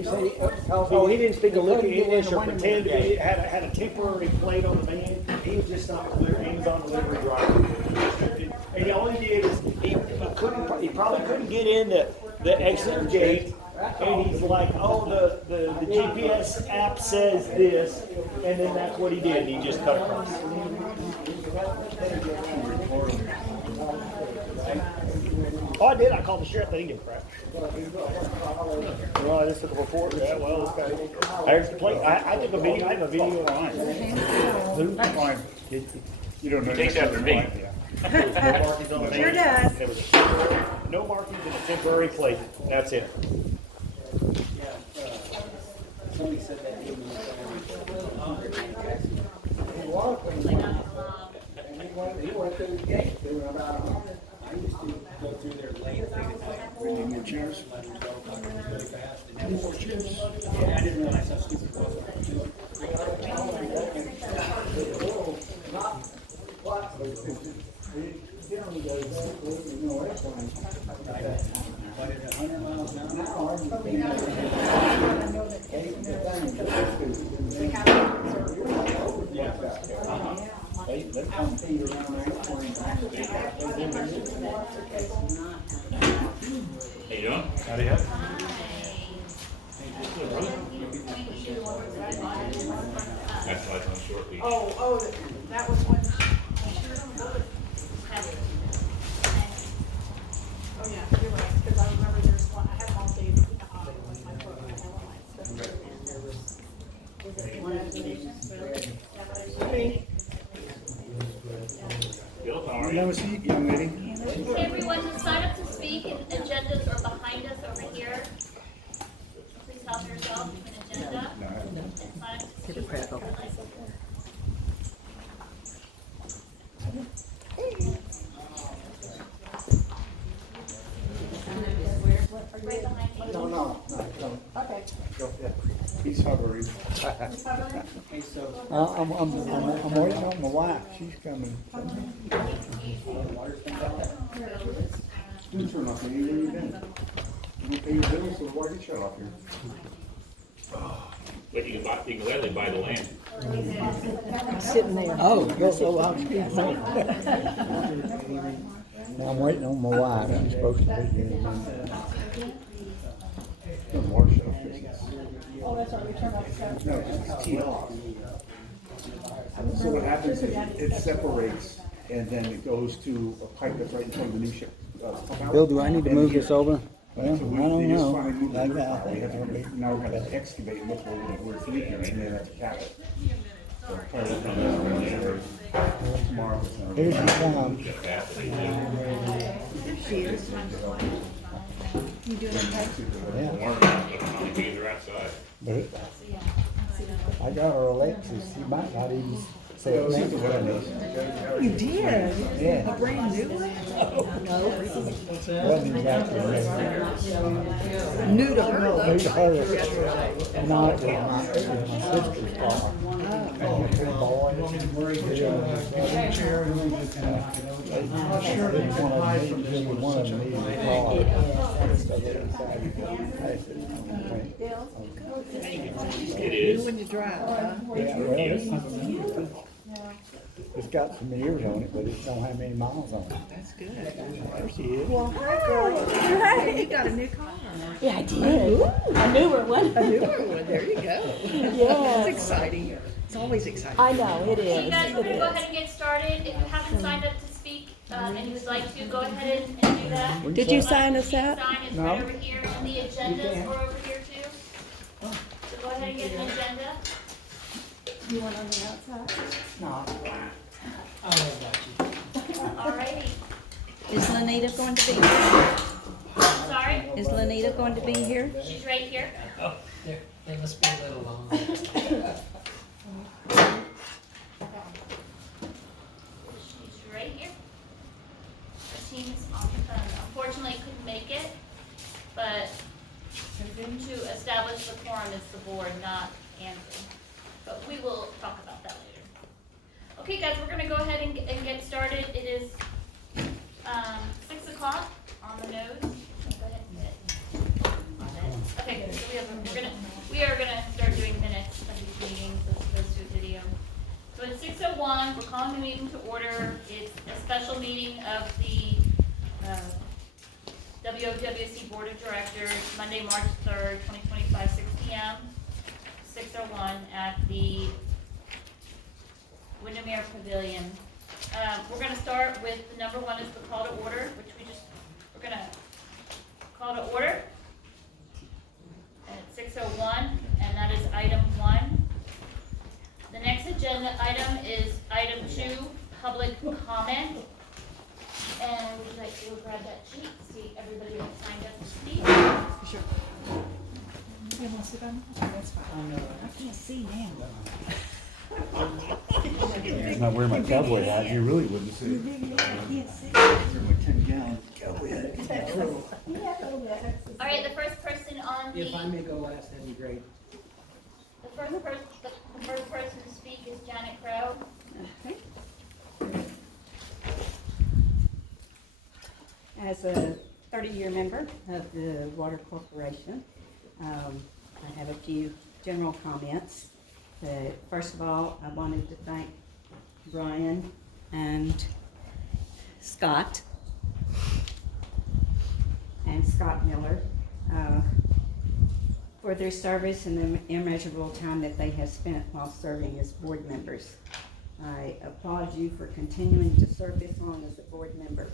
He said, He didn't speak a lick of English or pretend he had a temporary plate on the van. He was just not clear. He was on delivery driver. And all he did is he probably couldn't get in the exit gate. And he's like, oh, the GPS app says this, and then that's what he did. He just cut across. Oh, I did. I called the sheriff. They didn't give a crap. Well, I just took a report. Yeah, well, this guy. There's the plate. I took a video. I have a video online. Fine. You don't know. Takes after me. No markings on the van. Sure does. There was no markings and a temporary plate. That's it. somebody said that he was he went through the gate doing about 100. I used to go through there late. Any more chairs? Really fast. Any more chairs? Yeah, I didn't realize how stupid it was. But at 100 miles an hour, they come feed around there. How you doing? Howdy, how? That's why it's on short leash. Oh, that was when. Oh, yeah, you're right, because I remember there's one, I have all day with my foot, I have all my stuff. Bill, how are Have you? a seat, young lady. Okay, everyone, to sign up to speak, and agendas are behind us over here. Please help yourself to an agenda. And sign up to speak. Right behind you. No. Okay. He's hovering. Okay, so I'm waiting on my wife. She's coming. Didn't turn off any when you did. You pay your bills, so why get shut off here? But you can gladly buy the land. Sitting there. Oh, yes, I'm waiting on my wife. I'm supposed to be here in a minute. No more shut off business. Oh, that's right, we turned off the sound. No, it's teed off. So what happens is it separates and then it goes to a pipe that's right in front of the new ship. Pump out. Bill, do I need to move this over? Well, I So don't they just know. finally moved the Like dirt out. that. We have to, now we're gonna excavate and look where it's leaking and then have to cap it. So probably look at tomorrow. Here's your time. You doing okay? Yeah, Warm, how many bees are outside? but I got her Alexis. She might not even say it next to You did? Yeah. A brand new one? Wasn't exactly New to her, though. New to her. No, it was my sister's car. One of them needed a car. It is. When you drive, huh? Yeah, well, it's got some years on it, but it don't have many miles on it. That's good. There she is. Well, hi, girl. Hey, you got a new car. Yeah, I did. A newer one. A newer one, there you go. Yes. It's exciting. It's always exciting. I know, it is. You guys, we're gonna go ahead and get started. If you haven't signed up to speak, and you would like to, go ahead and do that. Did you sign us up? Sign is right over here, and the agendas are over here too. So go ahead and get an agenda. You want on the outside? Alrighty. Is Lanita going to be here? Sorry, Is Lanita going to be here? she's right here. Oh, they must be a little long. She's right here. The team is on the phone. Unfortunately, couldn't make it, but to establish the quorum is the board, not Andrew. But we will talk about that later. Okay, guys, we're gonna go ahead and get started. It is 6 o'clock on the nose. Go ahead and get on it. Okay, so we're WOWSC Board of Directors, Monday, March 3rd, 2025, 6 p.m., 601 at the Windermere Pavilion. We're going to start with the number one is the call to order, which we're going to call to order at 6:01, and that is item 1. The next agenda item is item 2, public comment. And would you like to grab that sheet, see everybody that signed up to speak? Sure. You want to sit down? That's fine. I can't see now. If not wearing my cowboy hat, you really wouldn't see it. I can't see. Wearing my 10-gallon cowboy hat. All right, the first person on If I the may go last, that'd be great. first person to speak is Janet Crowe. Okay. As a 30-year member of the Water Corporation, I have a few general comments. First of all, I wanted to thank Brian and Scott Miller for their service and the immeasurable time that they have spent while serving as board members. I applaud you for continuing to serve this long as a board member.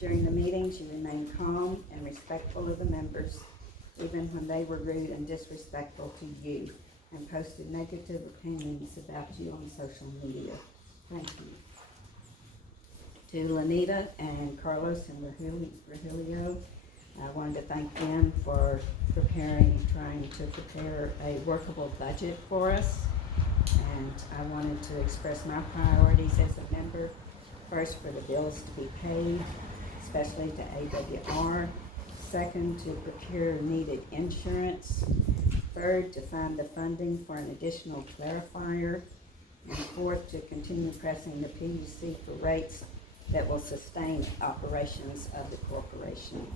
During the meetings, you remained calm and respectful of the members, even when they were rude and disrespectful to you, and posted negative opinions about you on social media. Thank you. To Lanita and Carlos and Rogelio, I wanted to thank them for trying to prepare a workable budget for us. And I wanted to express my priorities as a member. First, for the bills to be paid, especially to AWR. Second, to procure needed insurance. Third, to find the funding for an additional clarifier. And fourth, to continue pressing the PUC for rates that will sustain operations of the corporation.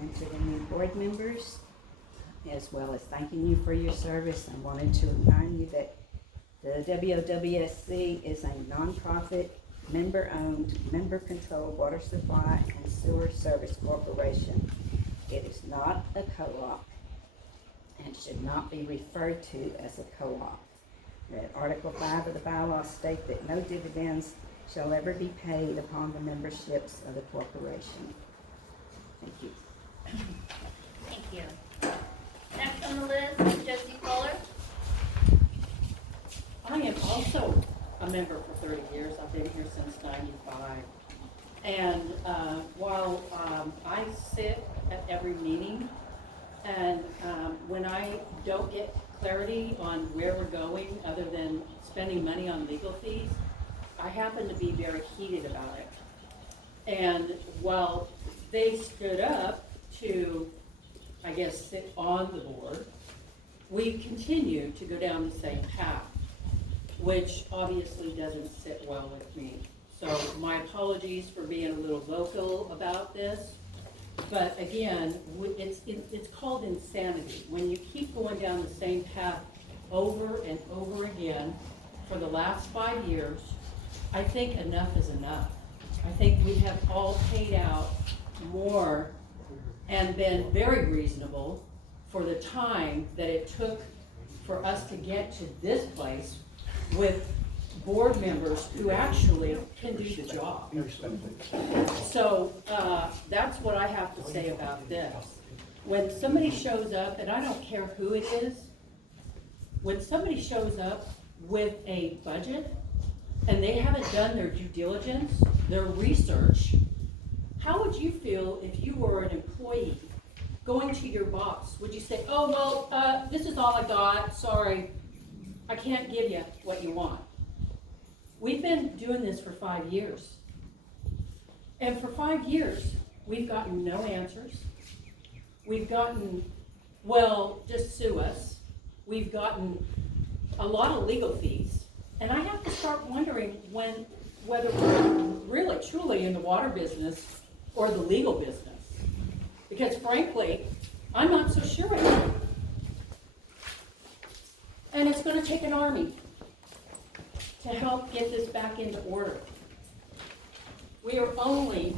And to the new board members, as well as thanking you for your service, I wanted to remind you that the WOWSC is a nonprofit, member-owned, member-controlled water supply and sewer service corporation. It is not a co-op and should not be referred to as a co-op. That Article 5 of the bylaws state that no dividends shall ever be paid upon the memberships of the corporation. Thank you. Thank you. Next on the list is Josie Fuller. I am also a member for 30 years. I've been here since 95. And while I sit at every meeting, and when I don't get clarity on where we're going other than spending money on legal fees, I happen to be very heated about it. And while they stood up to, I guess, sit on the board, we continue to go down the same path, which obviously doesn't sit well with me. So my apologies for being a little vocal about this. But again, it's called insanity. When you keep going down the same path over and over again for the last 5 years, I think enough is enough. I think we have all paid out more and been very reasonable for the time that it took for us to get to this place with board members who actually can do the job. So that's what I have to say about this. When somebody shows up, and I don't care who it is, when somebody shows up with a budget and they haven't done their due diligence, their research, how would you feel if you were an employee going to your boss? Would you say, oh, well, this is all I got, sorry, I can't give you what you want? We've been doing this for 5 years. And for 5 years, we've gotten no answers. We've gotten, well, just sue us. We've gotten a lot of legal fees. And I have to start wondering whether we're really, truly in the water business or the legal business. Because frankly, I'm not so sure anymore. And it's going to take an army to help get this back into order. We are only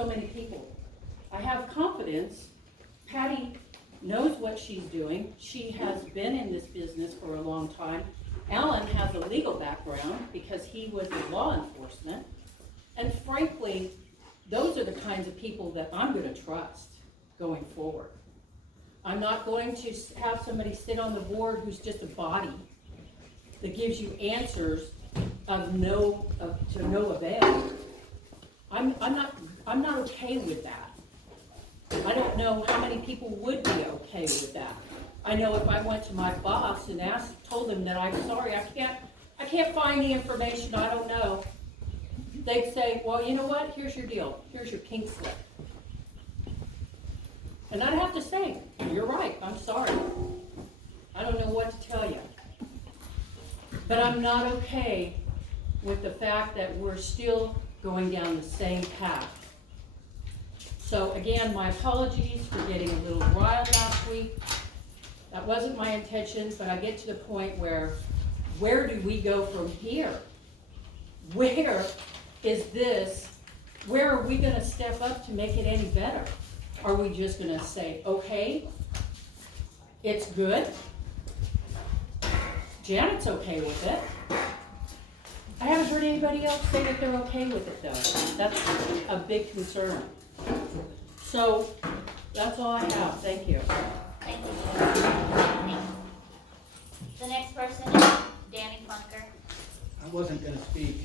so many people. I have confidence. Patti knows what she's doing. She has been in this business for a long time. Alan has a legal background because he was in law enforcement. And frankly, those are the kinds of people that I'm gonna trust going forward. I'm not going to have somebody sit on the board who's just a body that gives you answers to no avail. I'm not okay with that. I don't know how many people would be okay with that. I know if I went to my boss and told him that I'm sorry, I can't find the information, I don't know. They'd say, well, you know what, here's your deal, here's your pink slip. And I'd have to say, you're right, I'm sorry. I don't know what to tell you. But I'm not okay with the fact that we're still going down the same path. So again, my apologies for getting a little riled last week. That wasn't my intention, but I get to the point where do we go from here? Where is this? Where are we gonna step up to make it any better? Are we just gonna say, okay, it's good? Janet's okay with it. I haven't heard anybody else say that they're okay with it though. That's a big concern. So, that's all I have, thank you. Thank you. The next person is Danny Funker. I wasn't gonna speak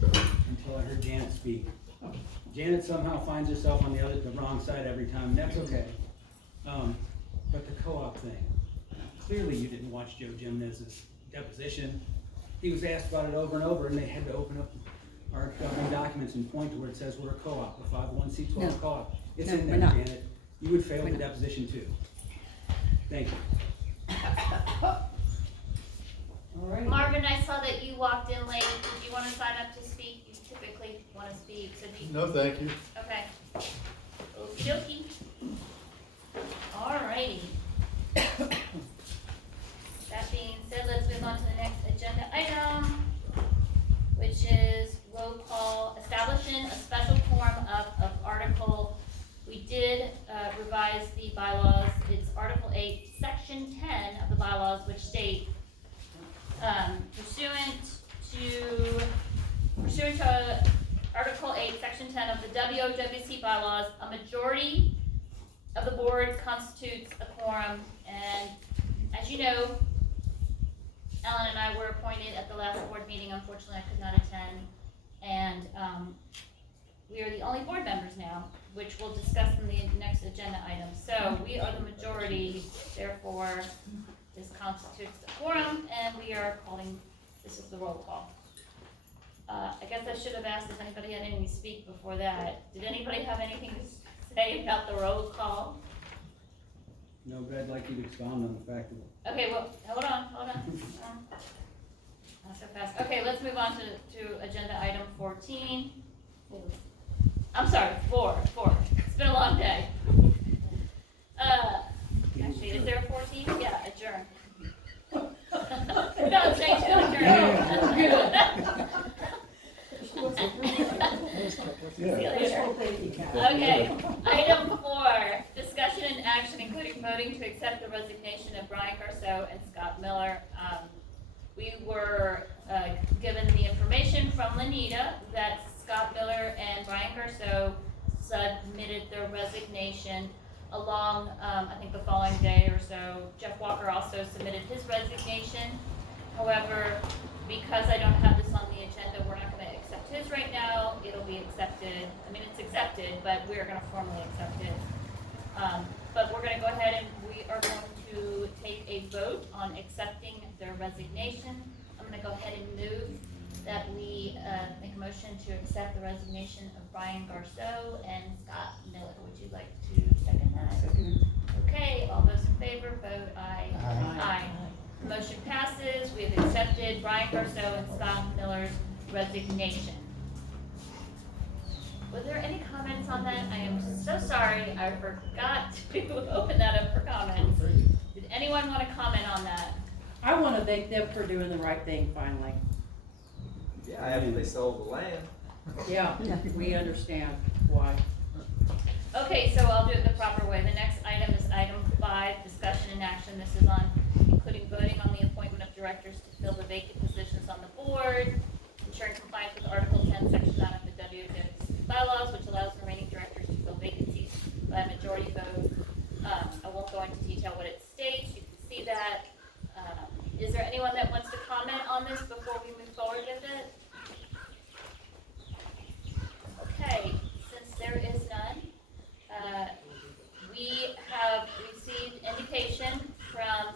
until I heard Janet speak. Janet somehow finds herself on the wrong side every time, and that's okay. But the co-op thing, clearly you didn't watch Joe Jimenez's deposition. He was asked about it over and over, and they had to open up our governing documents and point to where it says we're a co-op, a 501c12 No. co-op. It's No, in we're there, not. Janet. You would fail We're the not. deposition too. Thank you. All right. Marvin, I saw that you walked in late. Did you want to sign up to speak? You typically want to speak, so do you? No, thank you. Okay. Okey dokey. Alrighty. That being said, let's move on to the next agenda item, which is roll call, establishing a special form of article. We did revise the bylaws. It's Article 8, Section 10 of the bylaws, which state, pursuant to Article 8, Section 10 of the WOWSC bylaws, a majority of the board constitutes a quorum, and as you know, Ellen and I were appointed at the last board meeting. Unfortunately, I could not attend, and we are the only board members now, which we'll discuss in the next agenda item. So we are the majority, therefore this constitutes the quorum, and we are calling, this is the roll call. I guess I should have asked if anybody had anything to speak before that. Did anybody have anything to say about the roll call? No, but I'd like you to expound on the fact that Okay, well, hold on. Not so fast. Okay, let's move on to agenda item 14. I'm sorry, 4. It's been a long day. Actually, is there a 14? Yeah, adjourn. No, I'm saying to adjourn. See you later. Okay, item 4, discussion and action including voting to accept the resignation of Brian Garceau and Scott Miller. We were given the information from Lenita that Scott Miller and Brian Garceau submitted their resignation along, I think the following day or so. Jeff Walker also submitted his resignation. However, because I don't have this on the agenda, we're not going to accept his right now. It'll be accepted. I mean, it's accepted, but we're going to formally accept it. But we're going to go ahead and we are going to take a vote on accepting their resignation. I'm going to go ahead and move that we make a motion to accept the resignation of Brian Garceau and Scott Miller. Would you like to second that? Second. Okay, all those in favor, vote aye. Aye. The motion passes. We have accepted Brian Garceau and Scott Miller's resignation. Was there any comments on that? I am so sorry. I forgot to open that up for comments. Did anyone want to comment on that? I want to thank them for doing the right thing finally. Yeah, after they sold the land. Yeah, we understand why. Okay, so I'll do it the proper way. The next item is item 5, discussion and action. This is on including voting on the appointment of directors to fill the vacant positions on the board, ensuring compliance with Article 10, Section 9 of the WOWSC bylaws, which allows the remaining directors to fill vacancies by a majority vote. I won't go into detail what it states. You can see that. Is there anyone that wants to comment on this before we move forward with it? Okay, since there is none, we have received indication from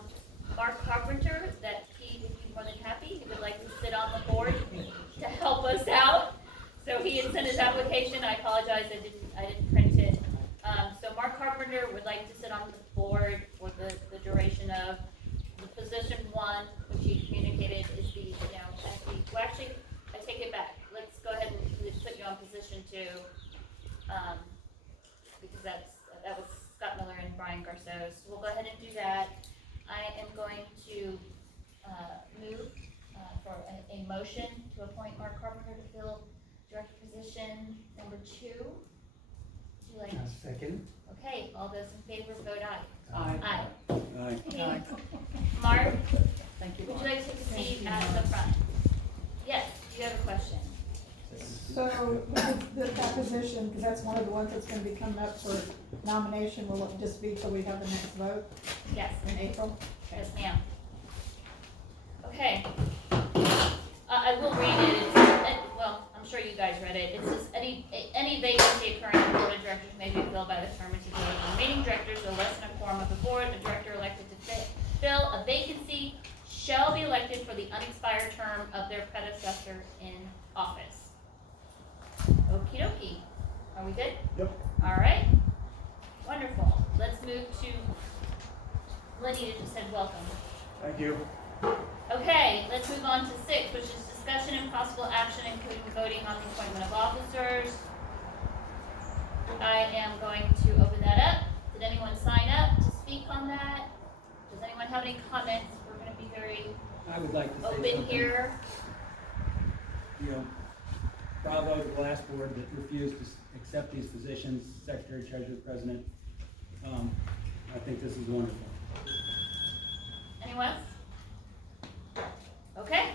Mark Carpenter that he would be more than happy. He would like to sit on the board to help us out. So he had sent his application. I apologize, I didn't print it. So Mark Carpenter would like to sit on the board for the duration of the position 1, which he communicated is the, well, actually, I take it back. Let's go ahead and put you on position 2, because that was Scott Miller and Brian Garceau. So we'll go ahead and do that. I am going to move for a motion to appoint Mark Carpenter to fill director position number 2. Would you like? Second. Okay, all those in favor vote aye. Aye. Aye. Aye. Okay. Mark, Thank you. would you like to take a seat at the front? Yes, you have a question. So, that position, because that's one of the ones that's gonna be coming up for nomination, will it just be till we have the next vote Yes, in April? yes ma'am. Okay. I will read it. Well, I'm sure you guys read it. It says, any vacancy occurring in the board of directors may be filled by the term of the remaining directors or less than a quorum of the board. A director elected to fill a vacancy shall be elected for the unexpired term of their predecessor in office. Okie dokie. Are we good? Yep. All right. Wonderful. Let's move to, Lenita just said welcome. Thank you. Okay, let's move on to 6, which is discussion and possible action, including voting on the appointment of officers. I am going to open that up. Did anyone sign up to speak on that? Does anyone have any comments? We're going to be very I would like to say open something. here. Bravo to the last board that refused to accept these positions, secretary, treasurer, president. I think this is wonderful. Anyone else? Okay.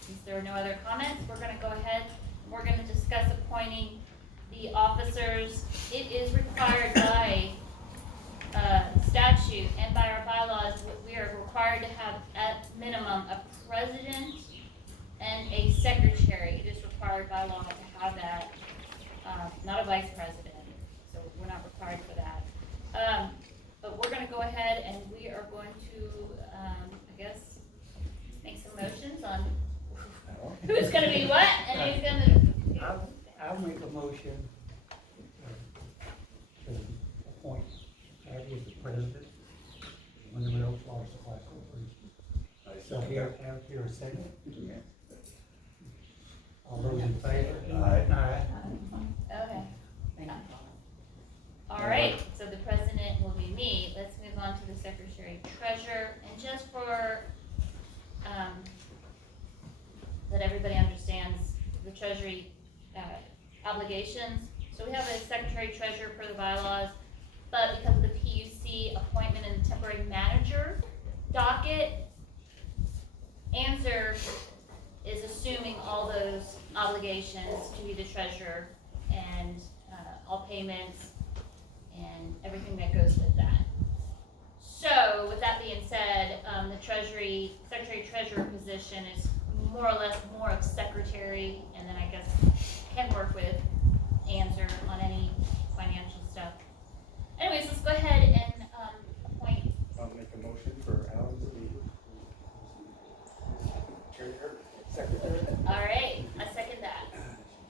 Since there are no other comments, we're going to go ahead. We're going to discuss appointing the officers. It is required by statute and by our bylaws. We are required to have at minimum a president and a secretary. It is required by law to have that, not a vice president. So we're not required for that. But we're going to go ahead and we are going to, I guess, make some motions on who's going to be what and who's going to. I'll make a motion to appoint Patti as the president when the middle floor supply corporation. So here a second. All those in favor? Aye. Okay. Thank you. All right, so the president will be me. Let's move on to the secretary treasurer. And just for, that everybody understands the treasury obligations. So we have a secretary treasurer per the bylaws, but because of the PUC appointment and temporary manager docket, answer is assuming all those obligations to be the treasurer and all payments and everything that goes with that. So with that being said, the secretary treasurer position is more or less more of secretary, and then I guess can work with answer on any financial stuff. Anyways, let's go ahead and appoint. I'll make a motion for Alan to be treasurer, secretary. All right, I second that.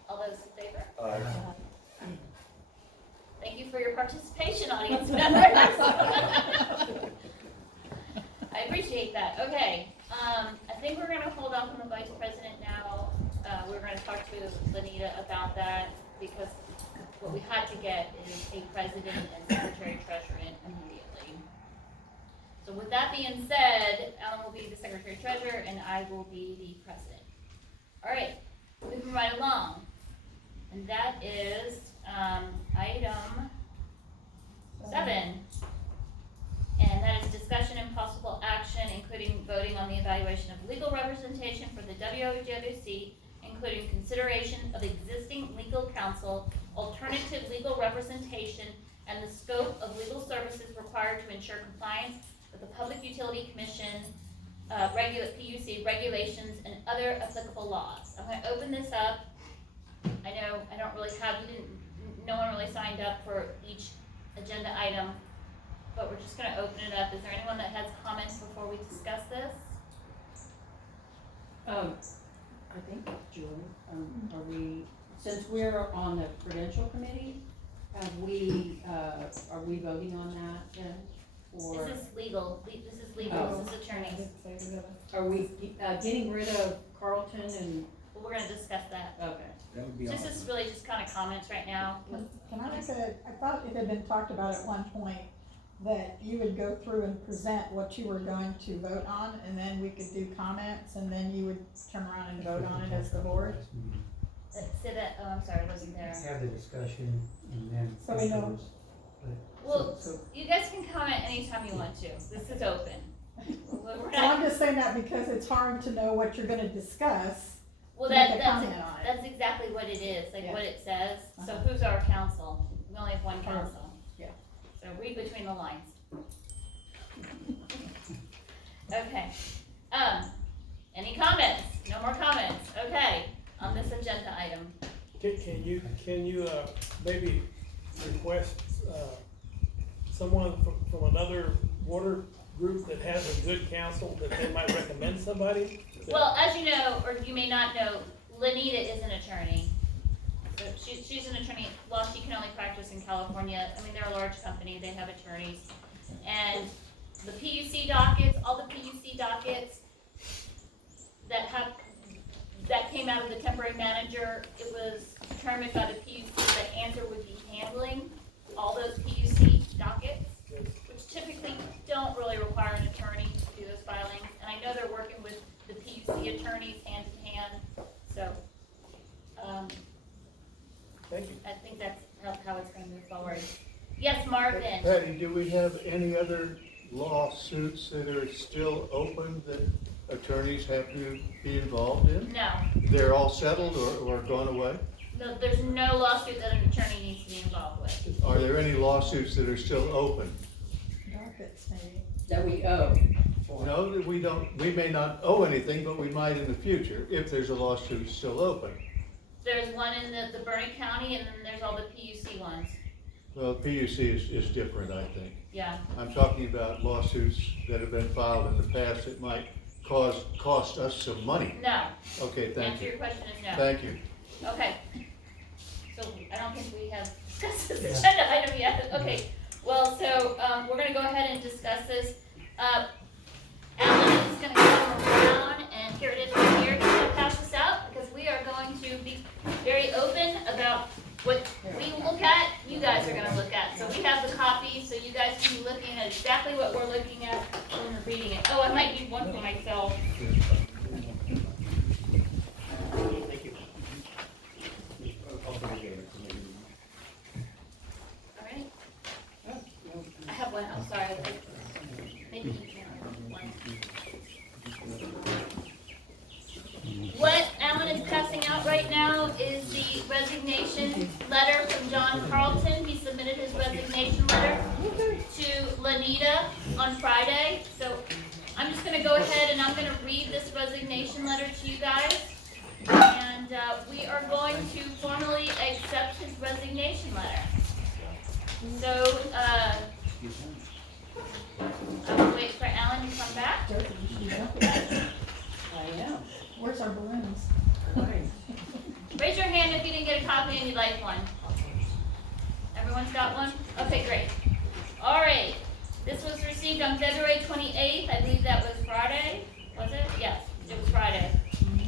All those in favor? Thank you for your participation, audience members. I appreciate that. Okay, I think we're gonna hold off on the vice president now. We're gonna talk to Lenita about that because what we had to get is a president and secretary treasurer in immediately. So with that being said, Alan will be the secretary treasurer and I will be the president. All right, moving right along. And that is item including voting on the evaluation of legal representation for the WOWSC, including consideration of existing legal counsel, alternative legal representation, and the scope of legal services required to ensure compliance with the Public Utility Commission, PUC regulations, and other applicable laws. I'm gonna open this up. I know I don't really have, no one really signed up for each agenda item, but we're just gonna open it up. Is there anyone that has comments before we discuss this? I think, Julie, are we, since we're on the Prudential Committee, are we voting on that then? Or This is legal, this is legal, Oh. this is attorneys. are we, getting rid of Carlton and, Well, we're gonna discuss that. okay. That would be This awesome. is really just kind of comments right now. Can I make I thought it had been talked about at one point that you would go through and present what you were going to vote on, and then we could do comments, and then you would turn around and vote on it as the board. Say that, oh, I'm sorry, I wasn't there. Have the discussion and then. So we know. afterwards, Well, so- you guys can comment anytime you want to. This is open. We're So I'm not, just saying that because it's hard to know what you're gonna discuss. well, to make a that's, comment on it. that's exactly what it is, like Yeah. what it says. So Uh-huh. who's our counsel? We only have one counsel. Yeah. So read between the lines. Okay, any comments? No more comments, okay, on this agenda item. Can you, maybe request, someone from another water group that has a good counsel, that they might recommend somebody? Well, as you know, or you may not know, Lanita is an attorney. So she's an attorney, while she can only practice in California, I mean, they're a large company, they have attorneys. And the PUC dockets, all the PUC dockets that came out of the temporary manager, it was determined by the PUC that Answer would be handling all those PUC dockets, which typically don't really require an attorney to do those filings. And I know they're working with the PUC attorneys hand in hand, so, Thank you. I think that's how it's gonna move forward. Yes, Marvin? Patti, do we have any other lawsuits that are still open that attorneys have to be involved in? No, They're all settled or gone away? no, there's no lawsuit that an attorney needs to be involved with. Are there any lawsuits that are still open? Dockets, maybe. That we owe. No, that we may not owe anything, but we might in the future if there's a lawsuit still open. There's one in the Burnett County, and then there's all the PUC ones. Well, PUC is different, I think. Yeah, I'm talking about lawsuits that have been filed in the past that might cost us some money. no. Okay, thank Answer your you. question is no. Thank you. Okay. So I don't think we have discussed this agenda item yet. Okay, well, so, we're gonna go ahead and discuss this. Alan is gonna come around, and here it is right here. He's gonna pass this out, because we are going to be very open about what we look at, you guys are gonna look at. So we have the copy, so you guys can be looking at exactly what we're looking at when we're reading it. Oh, I might need one for myself. Thank you. All right? I have one, I'm sorry. Maybe you can have one. What Alan is passing out right now is the resignation letter from John Carlton. He submitted his resignation letter to Lanita on Friday. So I'm just gonna go ahead and I'm gonna read this resignation letter to you guys. And we are going to formally accept his resignation letter. So, I will wait for Alan to come back. Josie, you should know. I am. Where's our balloons? Right. Raise your hand if you didn't get a copy and you'd like one. Everyone's got one? Okay, great. All right. This was received on February 28th. I believe that was Friday. Was it? Yes, it was Friday.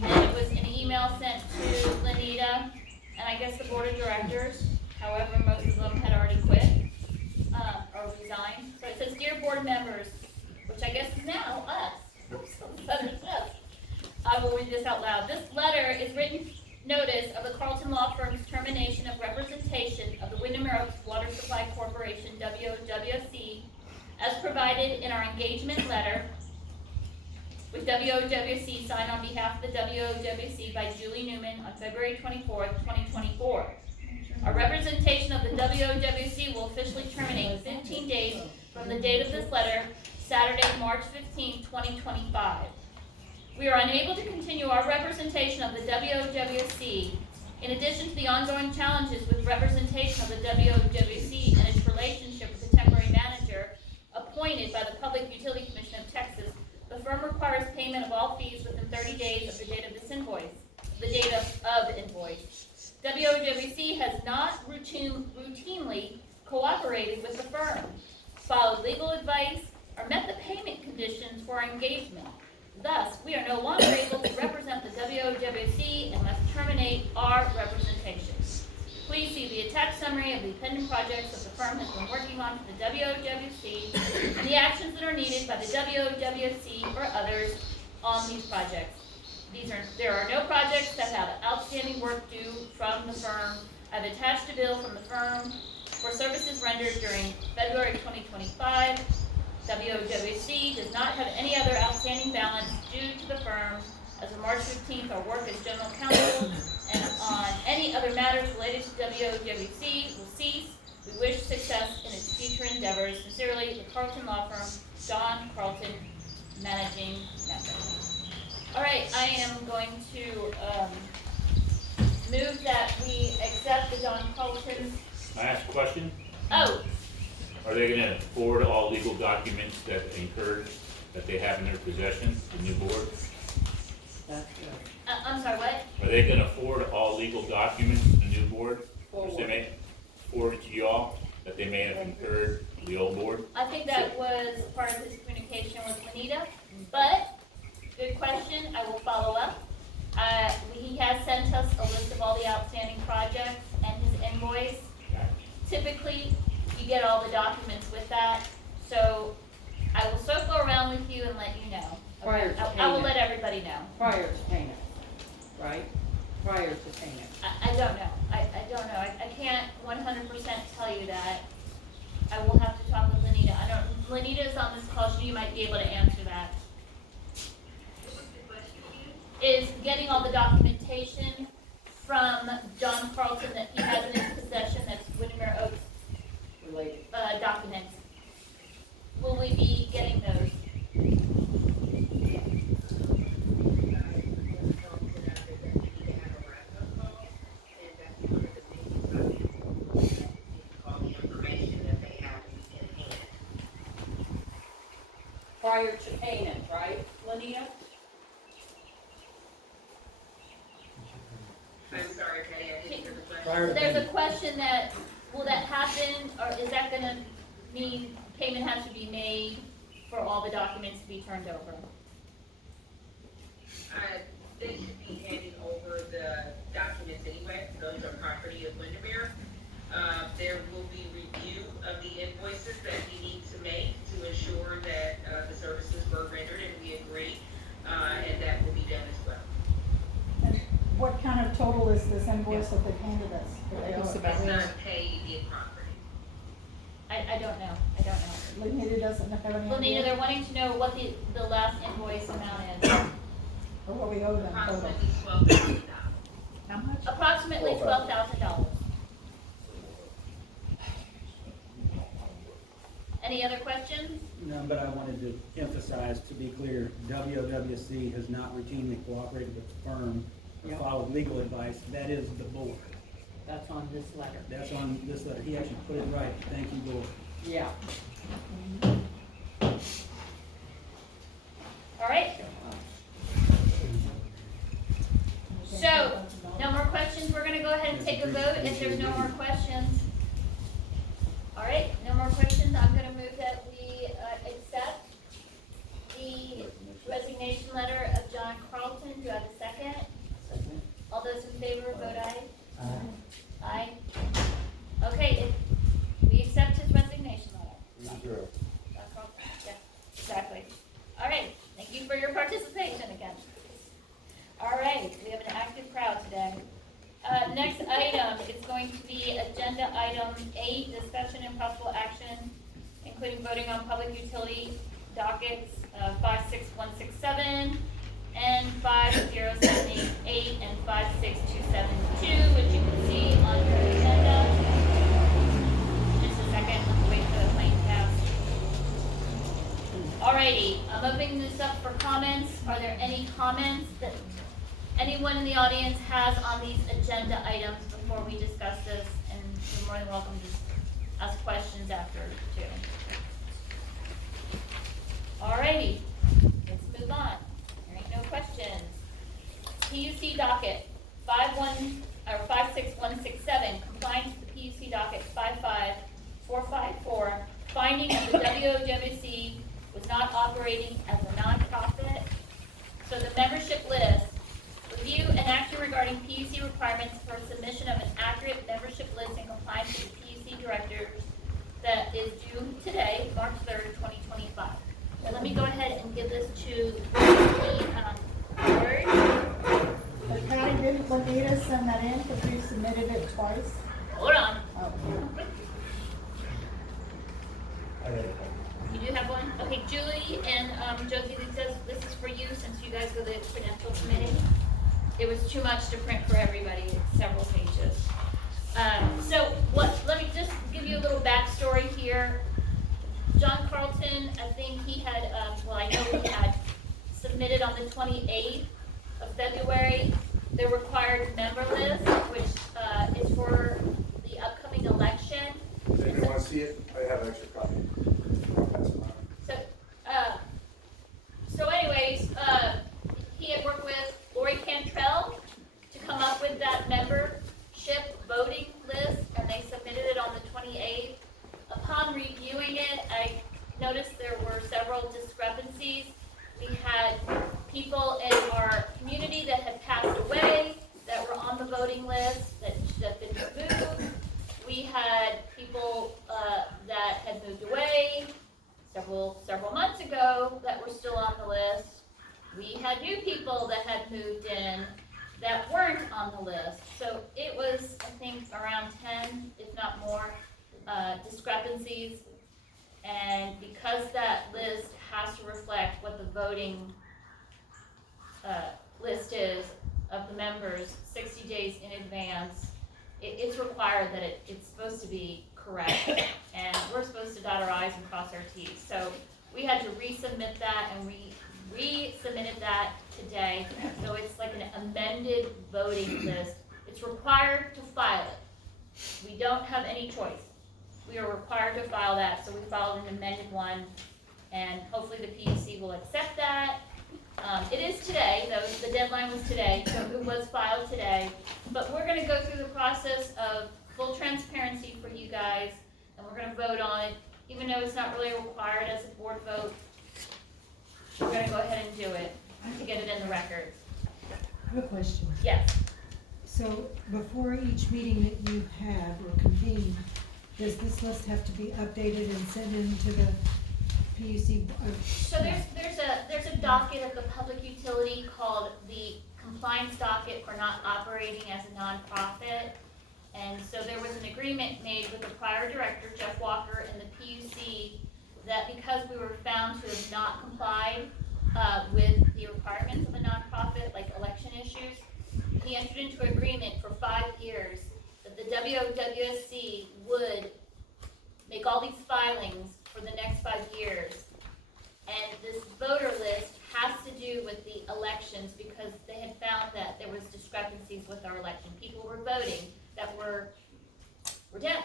And it was an email sent to Lanita and I guess the board of directors. However, most of them had already quit or resigned. So it says, "Dear board members," which I guess is now us. I will read this out loud. This letter is written notice of the Carlton Law Firm's termination of representation of the Windermere Oaks Water Supply Corporation, WOWSC, as provided in our engagement letter with WOWSC signed on behalf of the WOWSC by Julie Newman on February 24th, 2024. Our representation of the WOWC will officially terminate 15 days from the date of this letter, Saturday, March 15, 2025. We are unable to continue our representation of the WOWC. In addition to the ongoing challenges with representation of the WOWC and its relationship with the temporary manager appointed by the Public Utility Commission of Texas, the firm requires payment of all fees within 30 days of the date of this invoice, the date of invoice. WOWC has not routinely cooperated with the firm, followed legal advice, or met the payment conditions for our engagement. Thus, we are no longer able to represent the WOWC and must terminate our representation. Please see the attached summary of the pending projects that the firm has been working on for the WOWC and the actions that are needed by the WOWC or others on these projects. There are no projects that have outstanding work due from the firm. I've attached a bill from the firm for services rendered during February 2025. WOWC does not have any other outstanding balance due to the firm. As of March 15th, our work as general counsel and on any other matters related to WOWC will cease. We wish success in its future endeavors. Sincerely, the Carlton Law Firm, John Carlton, Managing Member. All right, I am going to move that we accept the John Carlton. I ask a question? Oh, Are they gonna forward all legal documents that incurred, that they have in their possession, the new board? That's good. I'm sorry, what? Are they gonna forward all legal documents to the new board? Which they may forward to y'all, that they may have incurred to the old board? I think that was part of his communication with Juanita, but good question. I will follow up. He has sent us a list of all the outstanding projects and his invoice. Typically, you get all the documents with that, so I will circle around with you and let you know. Prior to I will payment. let everybody know. Prior to payment, right? Prior to payment. I don't know. I don't know. I can't 100% tell you that. I will have to talk with Lenita. Lenita's on this call, she might be able to answer that. Is getting all the documentation from John Carlton that he has in his possession, that's Windermere Oaks Related. documents. Will we be getting those? Prior to payment, right, Lenita? I'm sorry, Patti, I didn't hear the question. Prior to There's a payment. question that, will that happen, or is that gonna mean payment has to be made for all the documents to be turned over? They should be handing over the documents anyway, those are property of Windermere. There will be review of the invoices that we need to make to ensure that, the services were rendered and we agree, and that will be done as well. And what kind of total is this invoice that they've handed us? It's not paid in property. I don't know, Lenita doesn't have any Lenita, idea, they're wanting to know what the last invoice amount is. or what we owe them total. Approximately $12,000. How much? Approximately $12,000. Any other questions? No, but I wanted to emphasize, to be clear, WOWC has not routinely cooperated with the firm or Yep. followed legal advice. That is the board. That's on this letter. That's on this letter. He actually put it right. Thank you, board. Yeah. All right. So, no more questions, we're gonna go ahead and take a vote if there's no more questions. All right, no more questions, I'm gonna move that we accept the resignation letter of John Carlton. Do I have a second? All those in favor, vote aye. Aye. Okay, we accept his resignation letter. John Carlton, yeah, exactly. All right, thank you for your participation again. All right, we have an active crowd today. Next item is going to be agenda item 8, discussion and possible action, including voting on public utility dockets, 56167 and 50788 and 56272, which you can see on your agenda. Just a second, let's wait for the plane to pass. Alrighty, I'm opening this up for comments. Are there any comments that anyone in the audience has on these agenda items before we discuss this? And you're more than welcome to ask questions after too. Alrighty, let's move on. There ain't no questions. PUC docket 56167, compliance with the PUC docket 55454, finding that the WOWSC was not operating as a nonprofit. So the membership list, review and action regarding PUC requirements for submission of an accurate membership list in compliance with the PUC directors that is due today, March 3rd, 2025. So let me go ahead and give this to the board. But Patti, didn't Lanita send that in because we submitted it twice? Hold on. Oh. You do have one? Okay, Julie and Josie, this is for you since you guys were the credential committee. It was too much to print for everybody, it's several pages. Let me just give you a little backstory here. John Carlton, I think he had, I know he had submitted on the 28th of February the required member list, which is for the upcoming election. Does anyone want to see it? I have an extra copy. So anyways, he had worked with Lori Cantrell to come up with that membership voting list, and they submitted it on the 28th. Upon reviewing it, I noticed there were several discrepancies. We had people in our community that had passed away that were on the voting list that had been removed. We had people that had moved away several months ago that were still on the list. We had new people that had moved in that weren't on the list. So it was, I think, around 10, if not more, discrepancies. And because that list has to reflect what the voting list is of the members 60 days in advance, it's required that it's supposed to be correct, and we're supposed to dot our I's and cross our T's. So we had to resubmit that, and we resubmitted that today. So it's like an amended voting list. It's required to file it. We don't have any choice. We are required to file that, so we filed an amended one, and hopefully the PUC will accept that. It is today, though, the deadline was today, so it was filed today. But we're going to go through the process of full transparency for you guys, and we're going to vote on it, even though it's not really required as a board vote. We're going to go ahead and do it to get it in the record. I have a question. Yes. So before each meeting that you have or convene, does this list have to be updated and sent into the PUC? So there's a docket of the public utility called the compliance docket for not operating as a nonprofit. And so there was an agreement made with the prior director, Jeff Walker, and the PUC that because we were found to have not complied with the requirements of a nonprofit, like election issues, he entered into an agreement for 5 years that the WOWSC would make all these filings for the next 5 years. And this voter list has to do with the elections because they had found that there was discrepancies with our election. People were voting that were dead.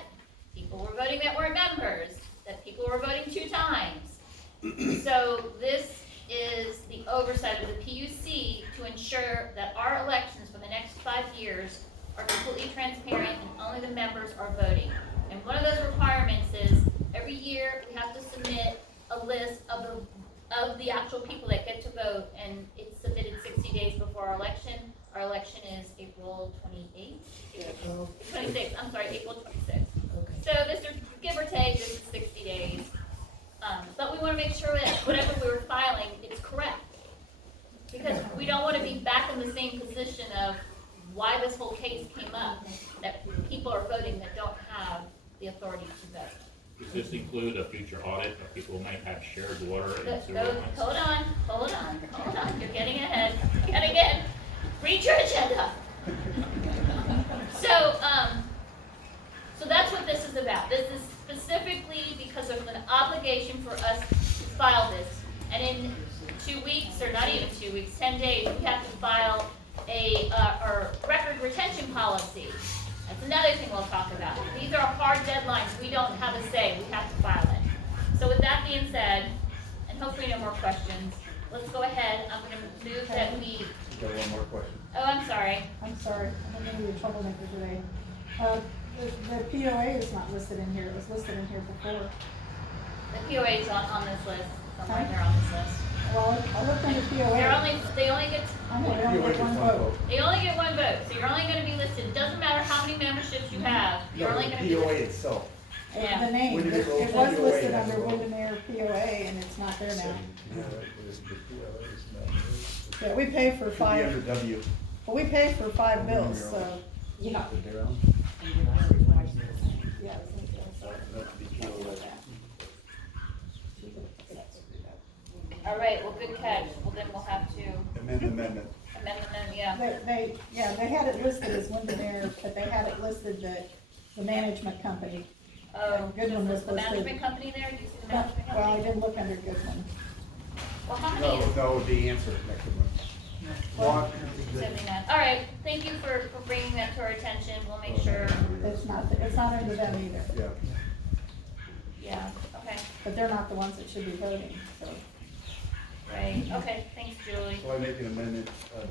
People were voting that weren't members, that people were voting 2 times. So this is the oversight of the PUC to ensure that our elections for the next 5 years are completely transparent and only the members are voting. And one of those requirements is every year we have to submit a list of the actual people that get to vote, and it's submitted 60 days before our election. Our election is April 28th? 26th, I'm sorry, April 26th. Okay. So this is, give or take, this is 60 days. But we want to make sure that whatever we were filing, it's correct. Because we don't want to be back in the same position of why this whole case came up, that people are voting that don't have the authority to vote. Does this include a future audit of people who might have shared water and sewer lines? Hold on, you're getting ahead, and again, read your agenda. So that's what this is about. This is specifically because of an obligation for us to file this. And in 2 weeks, or not even 2 weeks, 10 days, we have to file our record retention policy. That's another thing we'll talk about. These are hard deadlines. We don't have a say. We have to file it. So with that being said, and hopefully no more questions, let's go ahead. I'm going to move that we... You got one more question. Oh, I'm sorry. I'm sorry, I'm gonna be a troublemaker today. The POA is not listed in here, it was listed in here before. The POA is on this list. Somewhere they're on this list. Well, I looked under POA. They only get I know, they only get one vote. They only get one vote, so you're only gonna be listed, it doesn't matter how many memberships you have, you're only gonna be POA listed. itself. Yeah. The name, Windermere it was POA listed has under a vote. Windermere POA, and it's not there now. Yeah, we pay for Should be five, under W. well, we pay for 5 bills, so, Yeah. yeah. All right, well, good catch, well, then we'll have to Amendment. amend, yeah. They had it listed as Windermere, but they had it listed that the management company. Oh, Goodwin was the listed. management company there, do you see the management Well, I company? didn't look under Goodwin. Well, how many is? No, the answer, next one. One. 79. All right, thank you for bringing that to our attention, we'll make sure, It's not under them either, Yeah. yeah, okay, but they're not the ones that should be voting, so. right, okay, thanks, Julie. So I make an amendment, a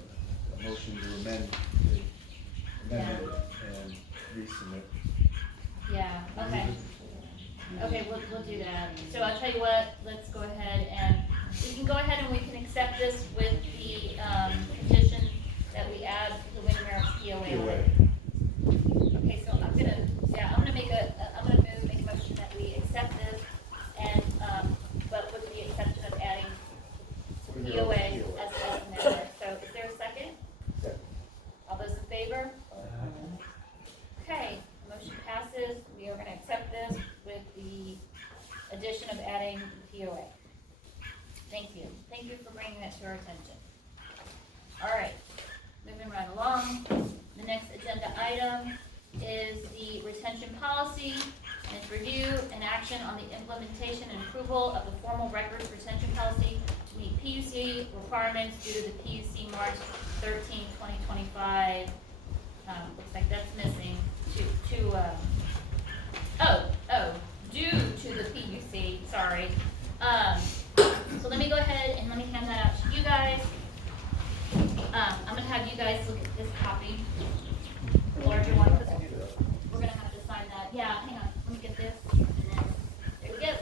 motion to amend the amendment and resubmit. Yeah, okay. Okay, we'll do that. So I'll tell you what, let's go ahead and, we can go ahead and we can accept this with the, petition that we add to the Windermere POA. Okay, so I'm gonna make a motion that we accept this and, but with the exception of adding the POA as amendment. So is there a second? Second. All those in favor? Okay, motion passes. We are gonna accept this with the addition of adding the POA. Thank you. Thank you for bringing that to our attention. All right, moving right along. The next agenda item is the retention policy and its review and action on the implementation and approval of the formal records retention policy to meet PUC requirements due to the PUC March 13, 2025. Looks like that's missing due to the PUC, sorry. So let me go ahead and let me hand that out to you guys. I'm gonna have you guys look at this copy, the larger one, because we're gonna have to sign that. Yeah, hang on, let me get this, and then, there we go.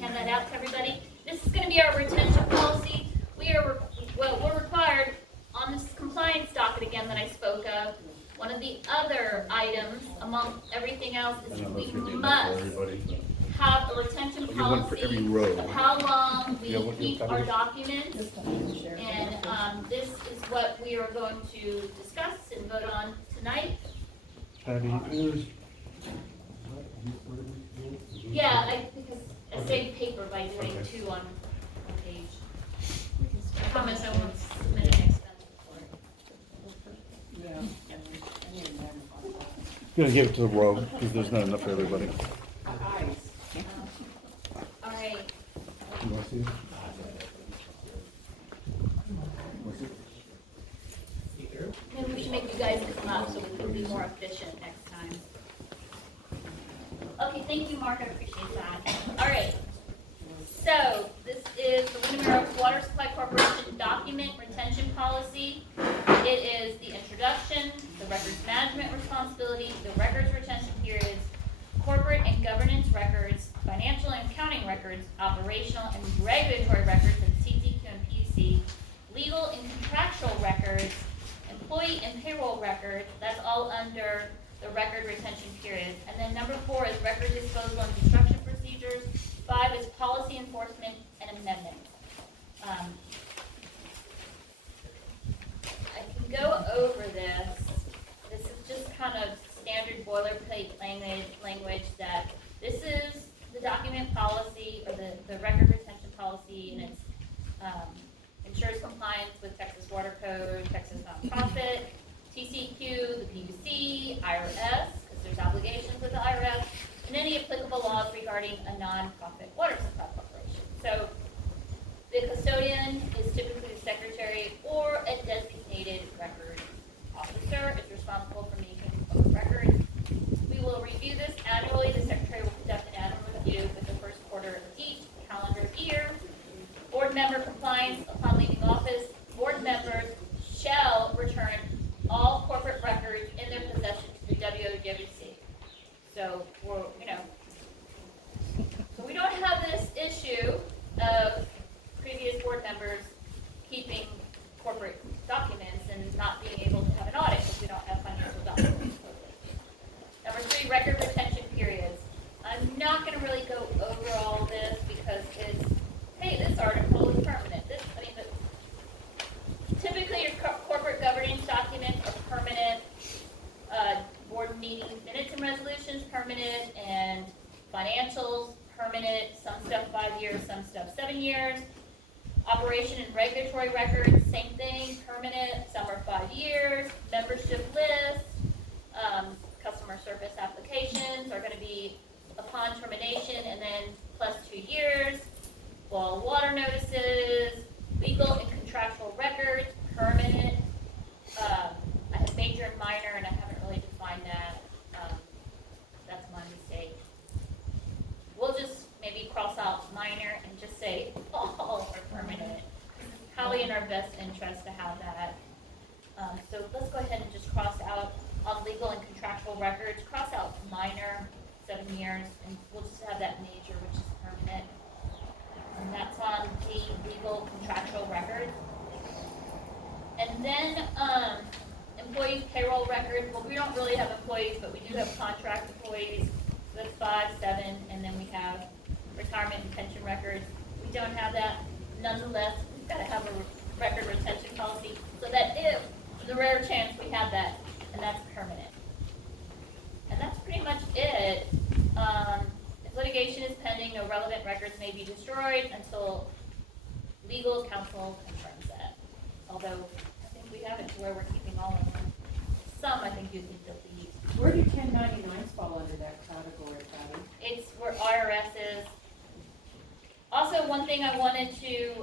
Hand that out to everybody. This is gonna be our retention policy. We're required on this compliance docket again that I spoke of. One of the other items, among everything else, is we must have a retention policy of how long we keep our documents. And this is what we are going to discuss and vote on tonight. Yeah, because I saved paper by doing two on page. I promise I won't submit an expense report. Yeah. Gonna give it to the row, because there's not enough for everybody. All right. You wanna see it? Maybe we should make you guys come up so we can be more efficient next time. Okay, thank you, Mark, I appreciate that. All right. So, this is the Windermere Water Supply Corporation document retention policy. It is the introduction, the records management responsibility, the records retention periods, corporate and governance records, financial and accounting records, operational and regulatory records in CTQ and PUC, legal and contractual records, employee and payroll records, that's all under the record retention period. And then number 4 is record disposal and destruction procedures. 5 is policy enforcement and amendments. I can go over this. This is just kind of standard boilerplate language that this is the document policy, or the record retention policy, and it's, ensures compliance with Texas Water Code, Texas Nonprofit, TCQ, the PUC, IRS, because there's obligations with the IRS, and any applicable laws regarding a nonprofit water supply corporation. So the custodian is typically the secretary or a designated record officer is responsible for maintaining public records. We will review this annually. The secretary will conduct an annual review with the first quarter of each calendar year. Board member compliance upon leaving office. Board members shall return all corporate records in their possession to the WOWSC. So so we don't have this issue of previous board members keeping corporate documents and not being able to have an audit because we don't have financial documents. Number 3, record retention periods. I'm not going to really go over all this because it's, hey, this article is permanent. Typically your corporate governance documents are permanent. Board meeting minutes and resolutions permanent, and financials permanent. Some stuff 5 years, some stuff 7 years. Operation and regulatory records, same thing, permanent. Some are 5 years. Membership list, customer service applications are going to be upon termination and then plus 2 years. Well, water notices, legal and contractual records, permanent. I have major and minor, and I haven't really defined that. That's my mistake. We'll just maybe cross out minor and just say all are permanent. Probably in our best interest to have that. So let's go ahead and just cross out on legal and contractual records, cross out minor, 7 years, and we'll just have that major, which is permanent. And that's on the legal contractual records. And then employees payroll records. Well, we don't really have employees, but we do have contract employees. So that's 5, 7, and then we have retirement and pension records. We don't have that. Nonetheless, we've got to have a record retention policy so that if the rare chance we have that, and that's permanent. And that's pretty much it. If litigation is pending, no relevant records may be destroyed until legal counsel confirms that. Although I think we have it to where we're keeping all of them. Some I think you can delete. Where do 1099s fall under that category, Patti? It's where IRS is. Also, one thing I wanted to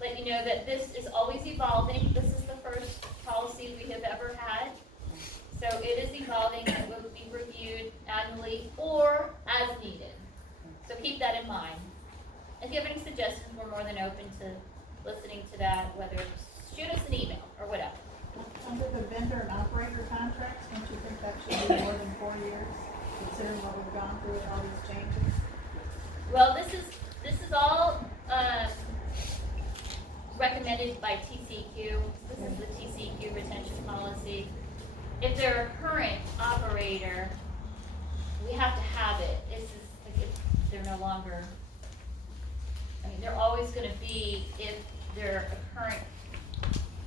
let you know that this is always evolving. This is the first policy we have ever had. So it is evolving and it will be reviewed annually or as needed. So keep that in mind. If you have any suggestions, we're more than open to listening to that, whether shoot us an email or whatever. Under the vendor and operator contracts, don't you think that should be more than 4 years, considering what we've gone through with all these changes? Well, this is all recommended by TCQ. This is the TCQ retention policy. If they're a current operator, we have to have it. This is like if they're no longer. I mean, they're always going to be, if they're a current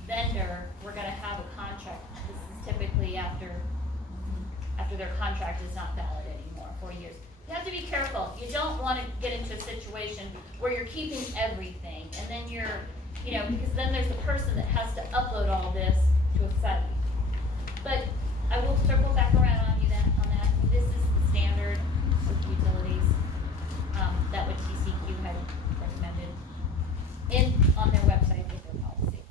vendor, we're going to have a contract. This is typically after their contract is not valid anymore, 4 years. You have to be careful. You don't want to get into a situation where you're keeping everything, and then you're, because then there's the person that has to upload all this to a site. But I will circle back around on that. This is the standard with utilities that what TCQ had recommended on their website with their policy.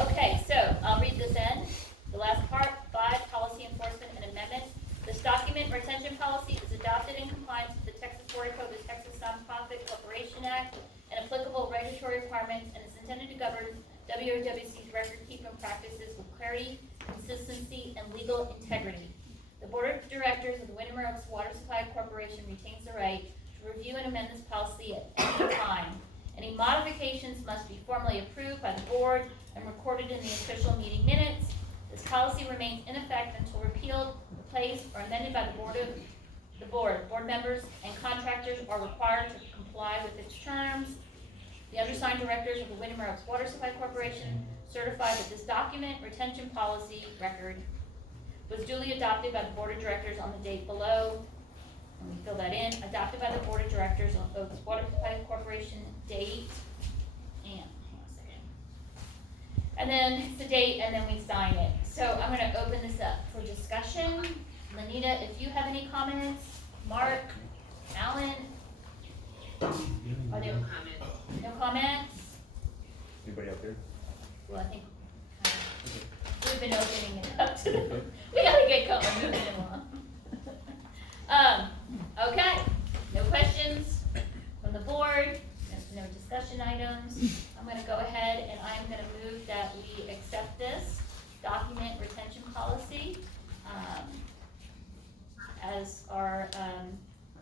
Okay, so I'll read this end. The last part, 5, policy enforcement and amendments. This document retention policy is adopted in compliance with the Texas Water Code, the Texas Nonprofit Corporation Act, and applicable regulatory requirements, and is intended to govern WOWSC's record-keeping practices with clarity, consistency, and legal integrity. The Board of Directors of the Windermere Oaks Water Supply Corporation retains the right to review and amend this policy at any time. Any modifications must be formally approved by the board and recorded in the official meeting minutes. This policy remains in effect until repealed, replaced, or amended by the board. Board members and contractors are required to comply with its terms. The undersigned directors of the Windermere Oaks Water Supply Corporation certify that this document retention policy record was duly adopted by the Board of Directors on the date below. And we fill that in, adopted by the Board of Directors on Oaks Water Supply Corporation date, and, hang on a second. And then it's the date, and then we sign it. So I'm gonna open this up for discussion. Lenita, if you have any comments, Mark, Alan, are there no comments? Anybody out there? Well, I think we've been opening it up to them. We gotta get going, moving along. Okay, no questions from the board, no discussion items. I'm gonna go ahead and I'm gonna move that we accept this document retention policy as our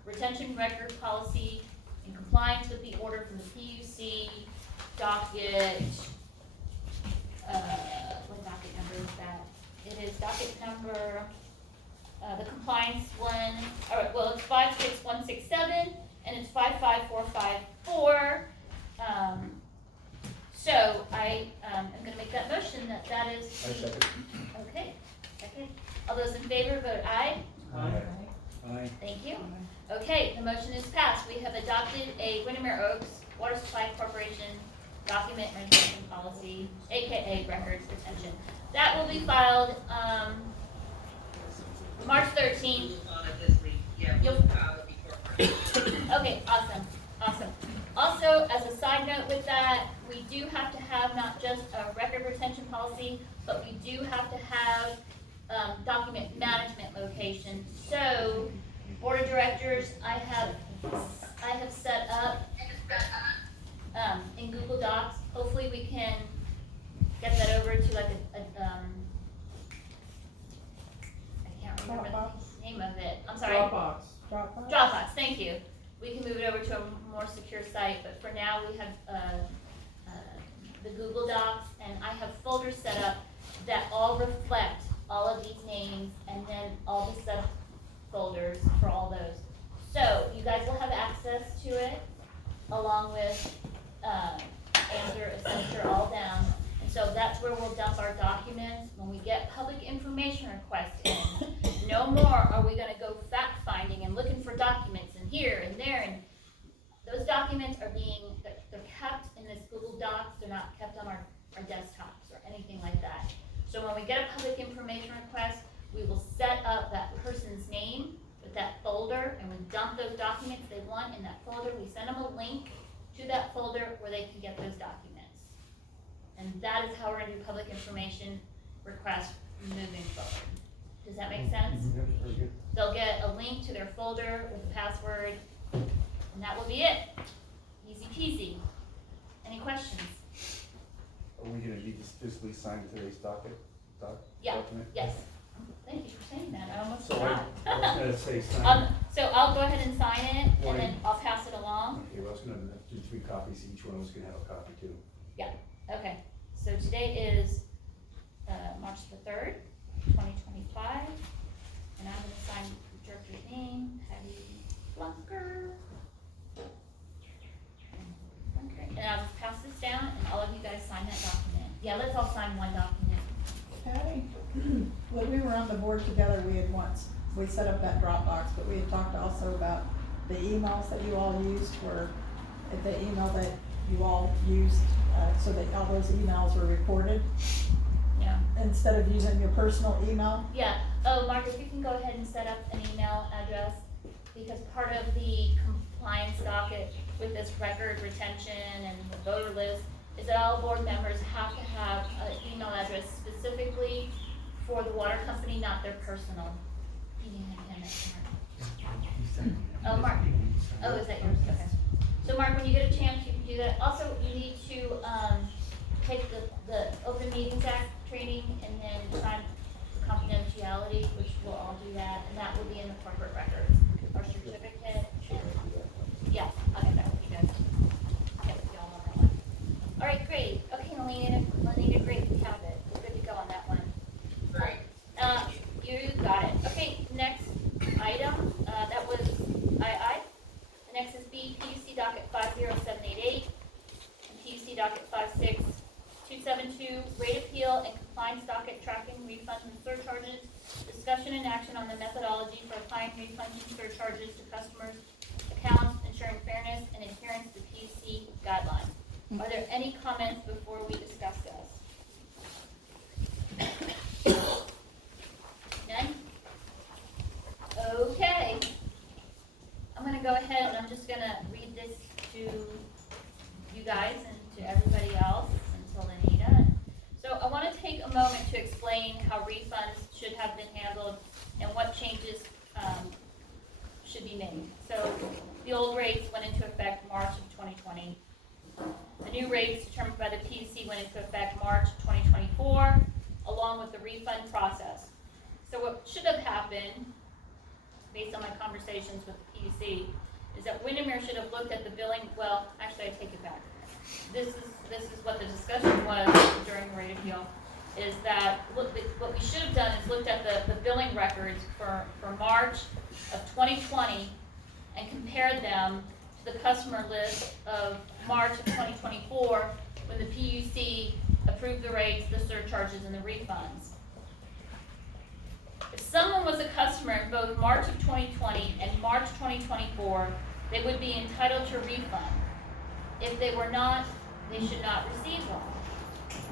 retention record policy in compliance with the order from the PUC docket. What docket number is that? It is docket number, the compliance one, alright, well, it's 56167 and it's 55454. So I am gonna make that motion that is. I second. Okay, second. All those in favor vote aye. Aye. Aye. Thank you. Okay, the motion is passed. We have adopted a Windermere Oaks Water Supply Corporation document retention policy, AKA records retention. That will be filed, March 13th. You'll file it before. Okay, awesome, awesome. Also, as a side note with that, we do have to have not just a record retention policy, but we do have to have document management location. So, Board of Directors, I have set up in Google Docs. Hopefully, we can get that over to like I can't remember the name of it. I'm sorry. Dropbox. Dropbox, thank you. We can move it over to a more secure site, but for now we have the Google Docs, and I have folders set up that all reflect all of these names, and then all the subfolders for all those. So you guys will have access to it, along with Answer, Accenture, all down. And so that's where we'll dump our documents when we get public information requests in. No more are we gonna go fact finding and looking for documents in here and there, and those documents are they're kept in this Google Docs, they're not kept on our desktops or anything like that. So when we get a public information request, we will set up that person's name with that folder, and we dump those documents they want in that folder. We send them a link to that folder where they can get those documents. And that is how we're gonna do public information requests moving forward. Does that make sense? Very good. They'll get a link to their folder with a password, and that will be it. Easy peasy. Any questions? Are we gonna need to physically sign today's document? Yes. Thank you for saying that. I almost So forgot. I was gonna say sign. So I'll go ahead and sign it, and then I'll pass it along. Okay, well, I was gonna do 3 copies, each one was gonna have a copy too. Yeah, okay. So today is, March the 3rd, 2025, and I'm gonna sign the director's name, Patti Flunker. Okay, and I'll just pass this down, and all of you guys sign that document. Yeah, let's all sign one document. Patty, when we were on the board together, we set up that Dropbox, but we had talked also about the emails that you all used the email that you all used, so that all those emails were recorded, Yeah. instead of using your personal email. Yeah, oh, Mark, if you can go ahead and set up an email address, because part of the compliance docket with this record retention and the voter list is that all board members have to have an email address specifically for the water company, not their personal. Oh, Mark, oh, is that yours? Okay. So Mark, when you get a chance, you can do that. Also, you need to, take the Open Meetings Act training and then sign confidentiality, which we'll all do that, and that will be in the corporate records, our certificate, and, yeah, I'll get that with you guys. Yeah, y'all know that one. All right, great. Okay, Lenita, great, we have it. We're good to go on that one. Right. You got it. Okay, next item, that was I. The next is B, PUC docket 50788, and PUC docket 56272, rate appeal and compliance docket tracking refunds and surcharges. Discuss discussion and action on the methodology for applying refunds and surcharges to customers' accounts, ensuring fairness and adherence to PUC guidelines. Are there any comments before we discuss this? None? Okay. I'm gonna go ahead and I'm just gonna read this to you guys and to everybody else until Anita. So I want to take a moment to explain how refunds should have been handled and what changes should be made. So the old rates went into effect March of 2020. The new rates determined by the PUC went into effect March 2024, along with the refund process. So what should have happened, based on my conversations with the PUC, is that Windermere should have looked at the billing, well, actually I take it back. This is what the discussion was during the rate appeal, is that what we should have done is looked at the billing records for March of 2020 and compared them to the customer list of March of 2024 when the PUC approved the rates, the surcharges, and the refunds. If someone was a customer in both March of 2020 and March 2024, they would be entitled to a refund. If they were not, they should not receive one.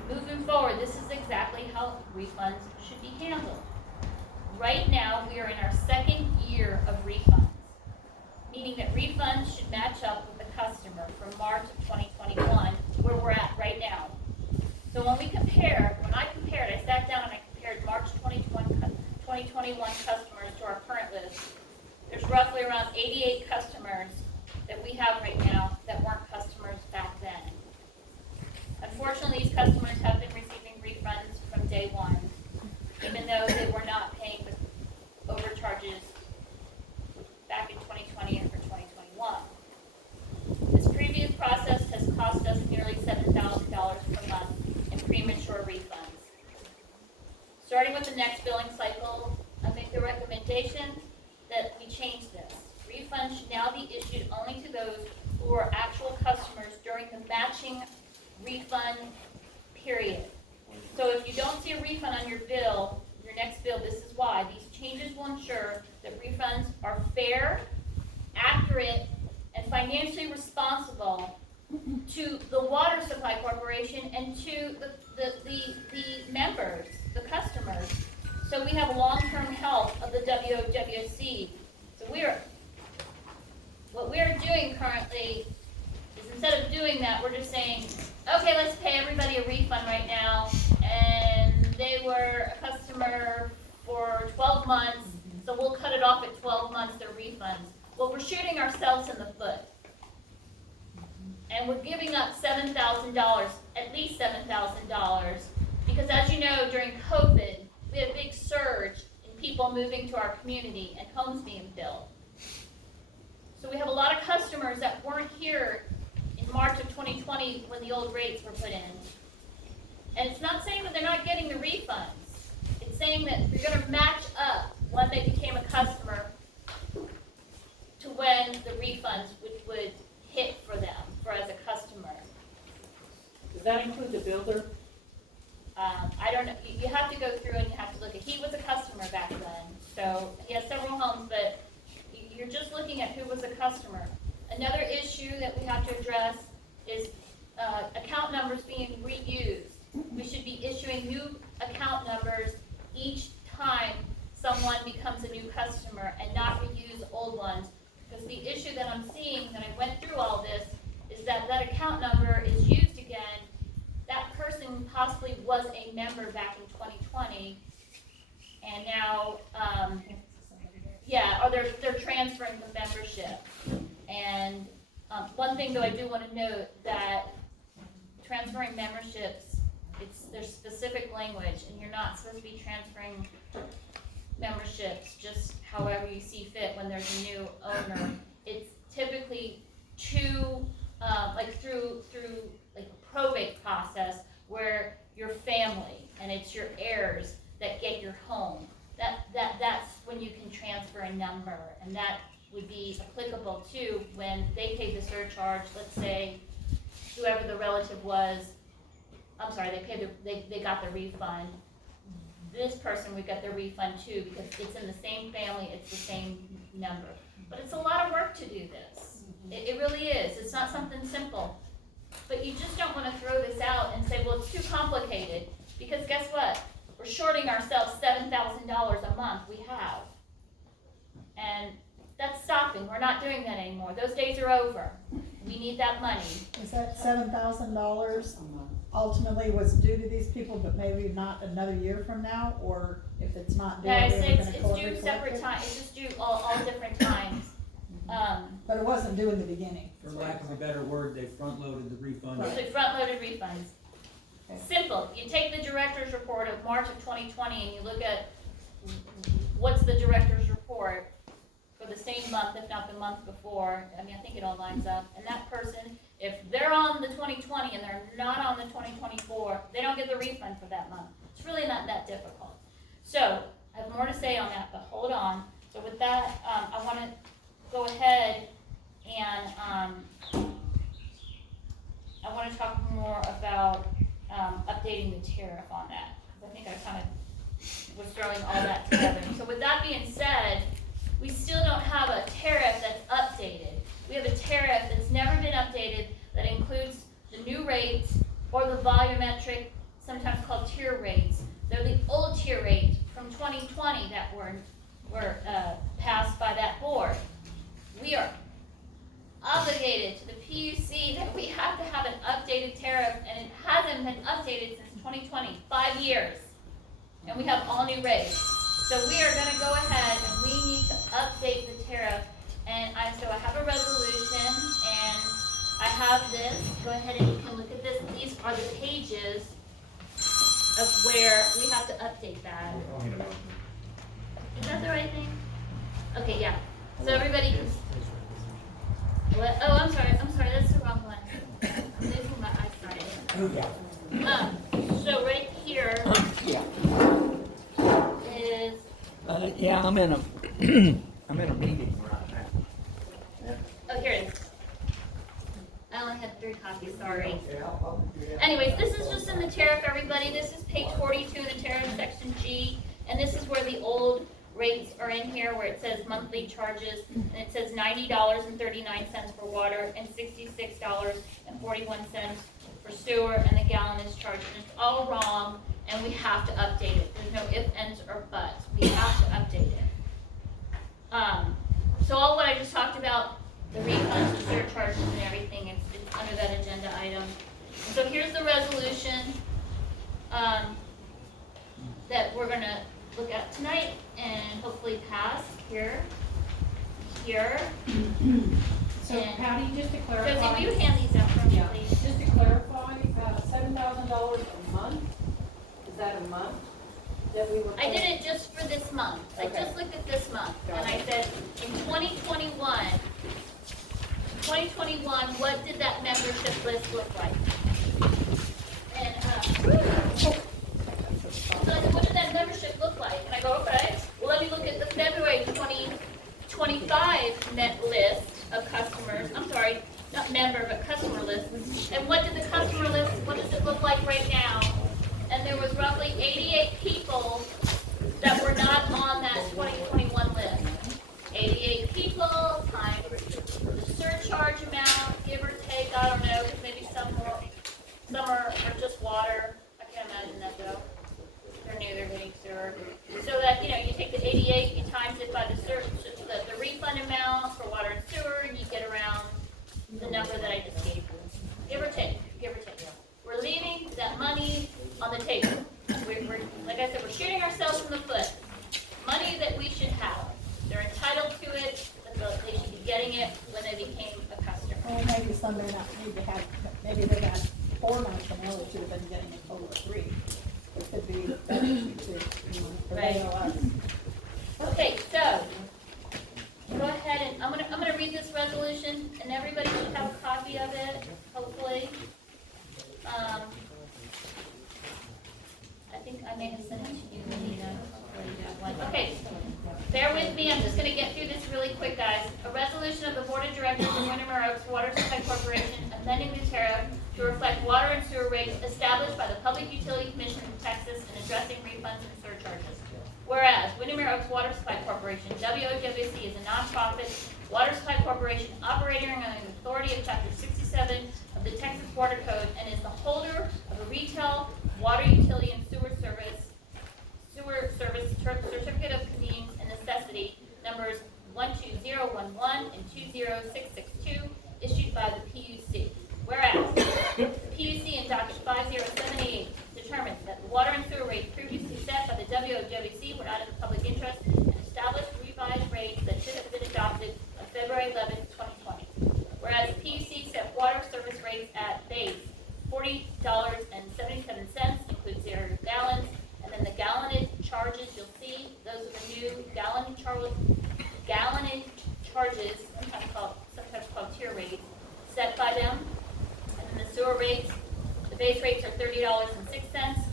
Moving forward, this is exactly how refunds should be handled. Right now, we are in our second year of refunds, meaning that refunds should match up with the customer from March of 2021, where we're at right now. So when I sat down and I compared March 2021 customers to our current list. There's roughly around 88 customers that we have right now that weren't customers back then. Unfortunately, these customers have been receiving refunds from day one, even though they were not paying the overcharges back in 2020 and for 2021. This previous process has cost us nearly $7,000 per month in premature refunds. Starting with the next billing cycle, I make the recommendation that we change this. Refunds should now be issued only to those who are actual customers during the matching refund period. So if you don't see a refund on your bill, your next bill, this is why. These changes will ensure that refunds are fair, accurate, and financially responsible to the Water Supply Corporation and to the members, the customers. So we have long-term health of the WOWSC. So what we are doing currently is instead of doing that, we're just saying, okay, let's pay everybody a refund right now, and they were a customer for 12 months, so we'll cut it off at 12 months, their refunds. Well, we're shooting ourselves in the foot. And we're giving up $7,000, at least $7,000, because as you know, during COVID, we had a big surge in people moving to our community and homes being built. So we have a lot of customers that weren't here in March of 2020 when the old rates were put in. And it's not saying that they're not getting the refunds. It's saying that they're going to match up when they became a customer to when the refunds would hit for them, for as a customer. Does that include the builder? I don't know. You have to go through and you have to look at. He was a customer back then, so he has several homes, but you're just looking at who was a customer. Another issue that we have to address is account numbers being reused. We should be issuing new account numbers each time someone becomes a new customer and not reuse old ones. Because the issue that I'm seeing, that I went through all this, is that that account number is used again. That person possibly was a member back in 2020, and now, or they're transferring the membership. And one thing though I do want to note that transferring memberships, there's specific language, and you're not supposed to be transferring memberships just however you see fit when there's a new owner. It's typically through like a probate process where your family and it's your heirs that get your home. That's when you can transfer a number, and that would be applicable too when they paid the surcharge. Let's say whoever the relative was, I'm sorry, they got the refund. this person would get their refund too, because it's in the same family, it's the same number. But it's a lot of work to do this. It really is. It's not something simple. But you just don't want to throw this out and say, well, it's too complicated. Because guess what? We're shorting ourselves $7,000 a month. We have. And that's stopping. We're not doing that anymore. Those days are over. We need that money. Is that $7,000 ultimately was due to these people, but maybe not another year from now? Or if it's not due, No, are we ever it's gonna due collect separate it? times. It's just due all different times. But it wasn't due in the beginning. For lack of a better word, they front-loaded the refund. So front-loaded refunds. Simple. You take the director's report of March of 2020 and you look at what's the director's report for the same month, if not the month before. I mean, I think it all lines up. And that person, if they're on the 2020 and they're not on the 2024, they don't get the refund for that month. It's really not that difficult. So I have more to say on that, but hold on. So with that, I want to go ahead and I want to talk more about updating the tariff on that. I think I kind of was throwing all that together. So with that being said, we still don't have a tariff that's updated. We have a tariff that's never been updated that includes the new rates or the volumetric, sometimes called tier rates. They're the old tier rates from 2020 that were passed by that board. We are obligated to the PUC that we have to have an updated tariff, and it hasn't been updated since 2020, 5 years. And we have all new rates. So we are going to go ahead and we need to update the tariff. And so I have a resolution, and I have this. Go ahead and you can look at this. These are the pages of where we have to update that. Is that the right thing? Okay, yeah. So everybody can. What? Oh, I'm sorry, that's the wrong one. I'm losing my eyesight. So right here is. Yeah, I'm in a meeting right now. Oh, here it is. I only had 3 copies, sorry. Anyways, this is just in the tariff, everybody. This is page 42 in the tariff, section G. And this is where the old rates are in here, where it says monthly charges. And it says $90.39 for water and $66.41 for sewer, and the gallon is charged. And it's all wrong, and we have to update it. There's no ifs, ands, or buts. We have to update it. So all what I just talked about, the refunds, the surcharges, and everything, it's under that agenda item. And so here's the resolution that we're going to look at tonight and hopefully pass here. So Patty, just to clarify. Josie, will you hand these out for me, please? Just to clarify, $7,000 a month, is that a month that we were? I did it just for this month. Okay. I just looked at this month, and I said, in 2021, what did that membership list look like? And, so I said, what did that membership look like? And I go, okay, well, let me look at the February 2025 net list of customers. I'm sorry, not member, but customer list. And what did the customer list, what does it look like right now? And there was roughly 88 people that were not on that 2021 list. 88 people times the surcharge amount, give or take, I don't know, because maybe some are just water. I can't imagine that though. They're new, they're getting sewer. So that, you take the 88, you times it by the refund amount for water and sewer, and you get around the number that I just gave you. Give or take. We're leaving that money on the table. We're like I said, we're shooting ourselves in the foot. Money that we should have. They're entitled to it, but they should be getting it when they became a customer. Well, maybe some may not need to have, maybe they got 4 months and they should have been getting a total of 3. It could be better to, for they know us. Okay, so go ahead and I'm gonna read this resolution, and everybody should have a copy of it, hopefully. I think I may have sent it to you, Nina. Hopefully you have one. Okay, bear with me. I'm just going to get through this really quick, guys. A resolution of the Board of Directors of Windermere Oaks Water Supply Corporation amending the tariff to reflect water and sewer rates established by the Public Utility Commission of Texas and addressing refunds and surcharges. Whereas Windermere Oaks Water Supply Corporation, WOWSC, is a nonprofit water supply corporation operating under the authority of Chapter 67 of the Texas Water Code and is the holder of a retail water utility and sewer service certificate of convenience and necessity numbers 12011 and 20662 issued by the PUC. Whereas the PUC in docket 50788 determined that the water and sewer rates previously set by the WOWC were not in the public interest and established revised rates that should have been adopted on February 11, 2020. Whereas the PUC set water service rates at base $40.77, includes 0 gallons, and then the gallonage charges, you'll see, those are the new gallonage charges, sometimes called tier rates, set by them. And then the sewer rates, the base rates are $30.06,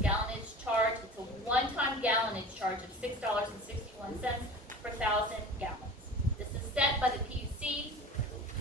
gallonage charge, it's a one-time gallonage charge of $6.61 per 1,000 gallons. This is set by the PUC,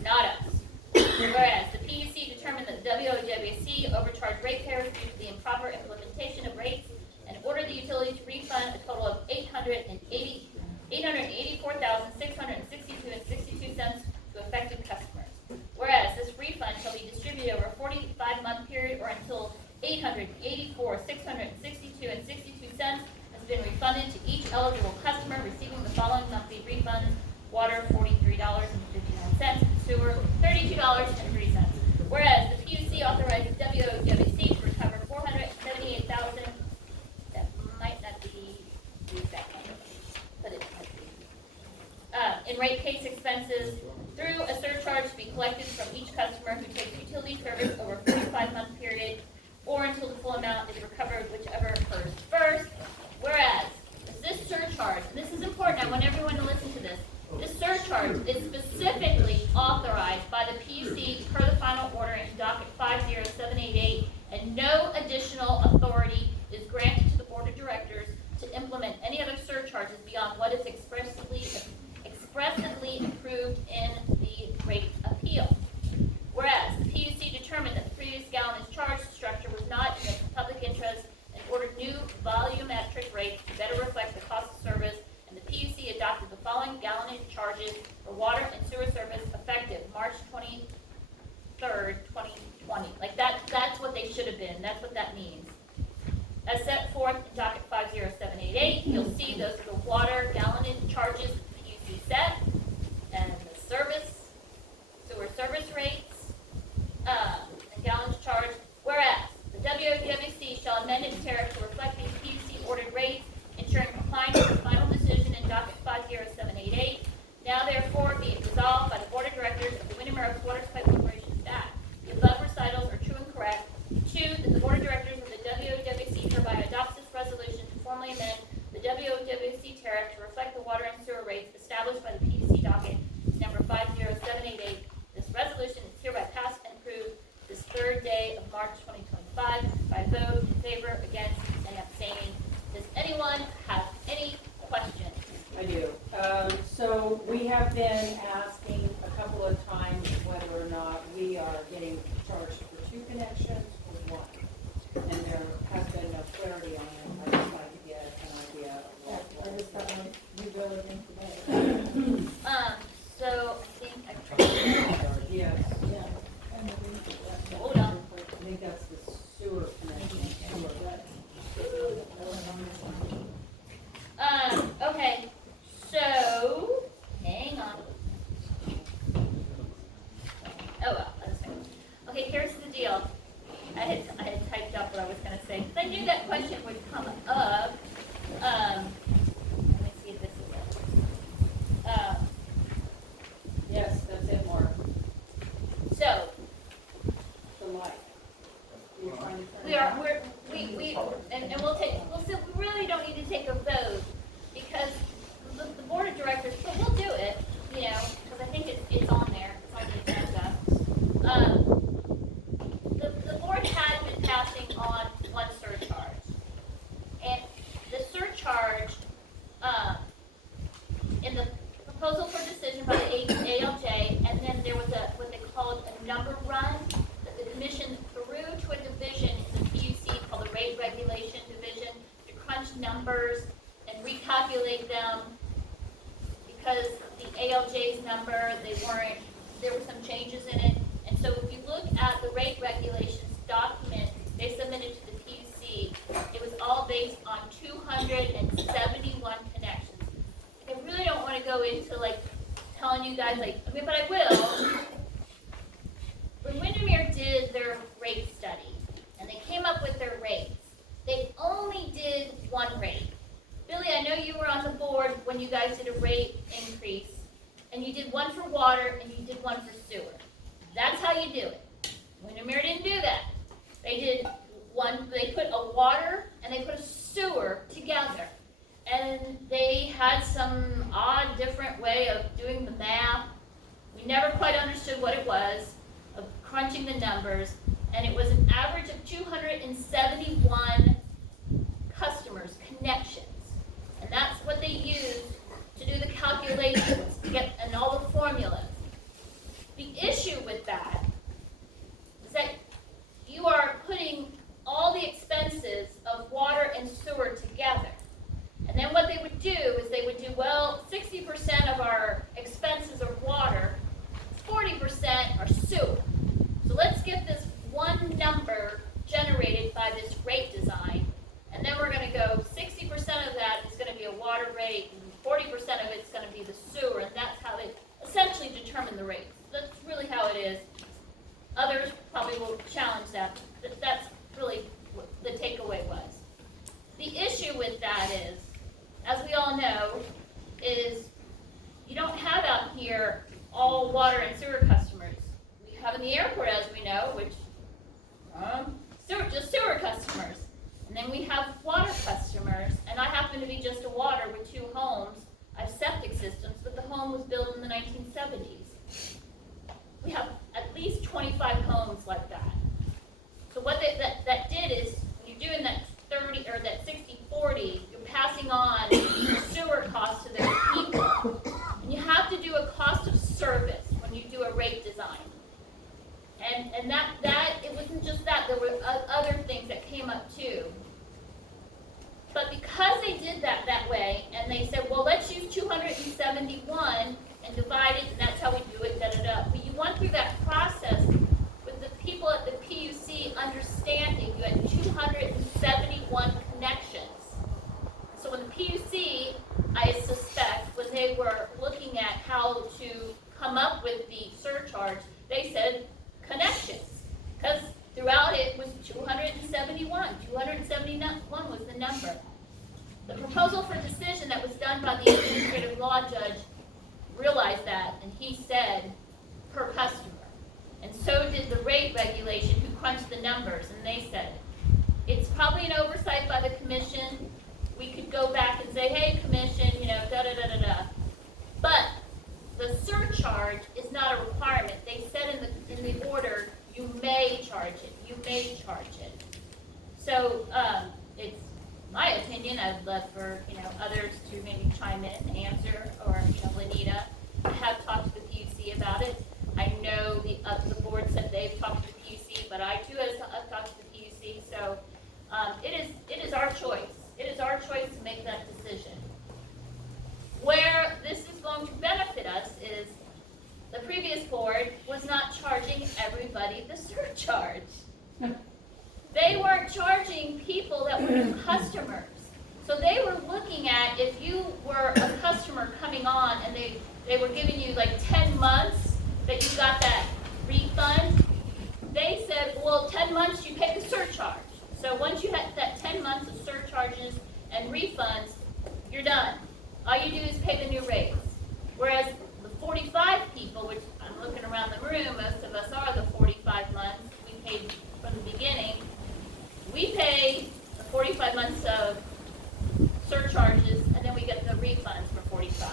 not us. Whereas the PUC determined that the WOWC overcharged ratepayers due to the improper implementation of rates and ordered the utility to refund a total of $884,662.62 to affected customers. Whereas this refund shall be distributed over a 45-month period or until $884,662.62 has been refunded to each eligible customer receiving the following monthly refunds: water $43.59, sewer $32.03. Whereas the PUC authorized WOWC to recover $478,000. That might not be the exact number, but it might be. In rate case expenses through a surcharge to be collected from each customer who takes utility service over a 45-month period or until the full amount is recovered, whichever occurs first. Whereas this surcharge, and this is important, I want everyone to listen to this, this surcharge is specifically authorized by the PUC per the final order in docket 50788, and no additional authority is granted to the Board of Directors to implement any other surcharges beyond what is expressly approved in the rate appeal. Whereas the PUC determined that the previous gallonage charge structure was not in the public interest and ordered new volumetric rates to better reflect the cost of service, and the PUC adopted the following gallonage charges for water and sewer service effective March 23rd, 2020. Like that's what they should have been. That's what that means. As set forth in docket 50788, you'll see those are the water gallonage charges the PUC set, and the sewer service rates, and gallonage charge. Whereas the WOWC shall amend its tariff to reflect these PUC ordered rates, ensuring compliance with the final decision in docket 50788. Now therefore be it resolved by the Board of Directors of the Windermere Oaks Water Supply Corporation that the above recitals are true and correct. 2, that the Board of Directors of the WOWC hereby adopts this resolution to formally amend the WOWC tariff to reflect the water and sewer rates established by the PUC docket number 50788. This resolution is hereby passed and approved this 3rd day of March 2025 by vote in favor, against, and abstaining. Does anyone have any questions? I do. So we have been asking a couple of times whether or not we are getting charged for 2 connections or 1. And there has been no clarity on it. I just like to get an idea of what. I just got my new bill again today. So I think Yes. Yeah. And the hold on. I think that's the sewer connection. Okay, so, hang on. Oh well, that's fine. Okay, here's the deal. I had typed up what I was gonna say, because I knew that question would come up. Let me see if this is it. Yes, that's it, Mark. So, The light. You're trying to turn it on? and we'll we really don't need to take a vote, because the Board of Directors, but we'll do it, because I think it's on there, it's on the agenda. The board has been passing on 1 surcharge, and the surcharge, in the proposal for decision by the ALJ, and then there was what they called a number run that commission through to a division in the PUC called the Rate Regulation Division to crunch numbers and recalculate them because the ALJ's number, there were some changes in it. And so if you look at the rate regulations document they submitted to the PUC, it was all based on 271 connections. I really don't want to go into like telling you guys but I will. When Windermere did their rate study and they came up with their rates, they only did one rate. Billy, I know you were on the board when you guys did a rate increase, and you did one for water and you did one for sewer. That's how you do it. Windermere didn't do that. They did one, they put a water and they put a sewer together. And they had some odd, different way of doing the math. We never quite understood what it was, of crunching the numbers, and it was an average of 271 customers, connections. And that's what they used to do the calculations to get, and all the formulas. The issue with that is that you are putting all the expenses of water and sewer together. And then what they would do is they would do, well, 60% of our expenses are water, 40% are sewer. So let's get this one number generated by this rate design, and then we're going to go 60% of that is going to be a water rate, and 40% of it's going to be the sewer, and that's how they essentially determine the rates. That's really how it is. Others probably will challenge that, but that's really what the takeaway was. The issue with that is, as we all know, is you don't have out here all water and sewer customers. We have in the airport, as we know, which just sewer customers. And then we have water customers, and I happen to be just a water with 2 homes. I have septic systems, but the home was built in the 1970s. We have at least 25 homes like that. So what that did is, when you're doing that 30 or that 60-40, you're passing on the sewer cost to those people. And you have to do a cost of service when you do a rate design. And that it wasn't just that, there were other things that came up too. But because they did that way, and they said, well, let's use 271 and divide it, and that's how we do it, da-da-da. But you went through that process with the people at the PUC understanding you had 271 connections. So when the PUC, I suspect, when they were looking at how to come up with the surcharge, they said connections. Because throughout it was 271. 271 was the number. The proposal for decision that was done by the administrative law judge realized that, and he said per customer. And so did the rate regulation who crunched the numbers, and they said it's probably an oversight by the commission. We could go back and say, hey, commission, da-da-da-da-da. But the surcharge is not a requirement. They said in the order, you may charge it. You may charge it. So it's my opinion. I'd love for others to maybe chime in and answer, or Lenita. I have talked to the PUC about it. I know the board said they've talked to the PUC, but I too have talked to the PUC. So it is our choice. It is our choice to make that decision. Where this is going to benefit us is the previous board was not charging everybody the surcharge. They weren't charging people that were new customers. So they were looking at, if you were a customer coming on and they were giving you like 10 months that you got that refund, they said, well, 10 months you pay the surcharge. So once you had that 10 months of surcharges and refunds, you're done. All you do is pay the new rates. Whereas the 45 people, which I'm looking around the room, most of us are the 45 months, we paid from the beginning. We pay the 45 months of surcharges, and then we get the refunds for 45.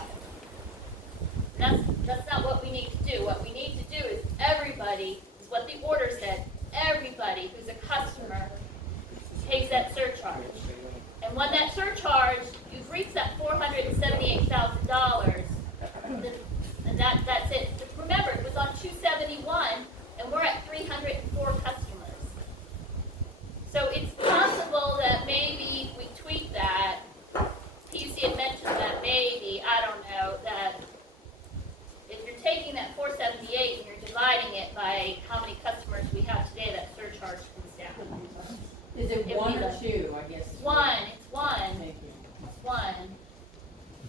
That's not what we need to do. What we need to do is everybody, is what the order said, everybody who's a customer pays that surcharge. And when that surcharge, you've reached that $478,000, and that's it. Remember, it was on 271, and we're at 304 customers. Is it would one be or the- two, I guess? It's one, it's one, Thank you. one.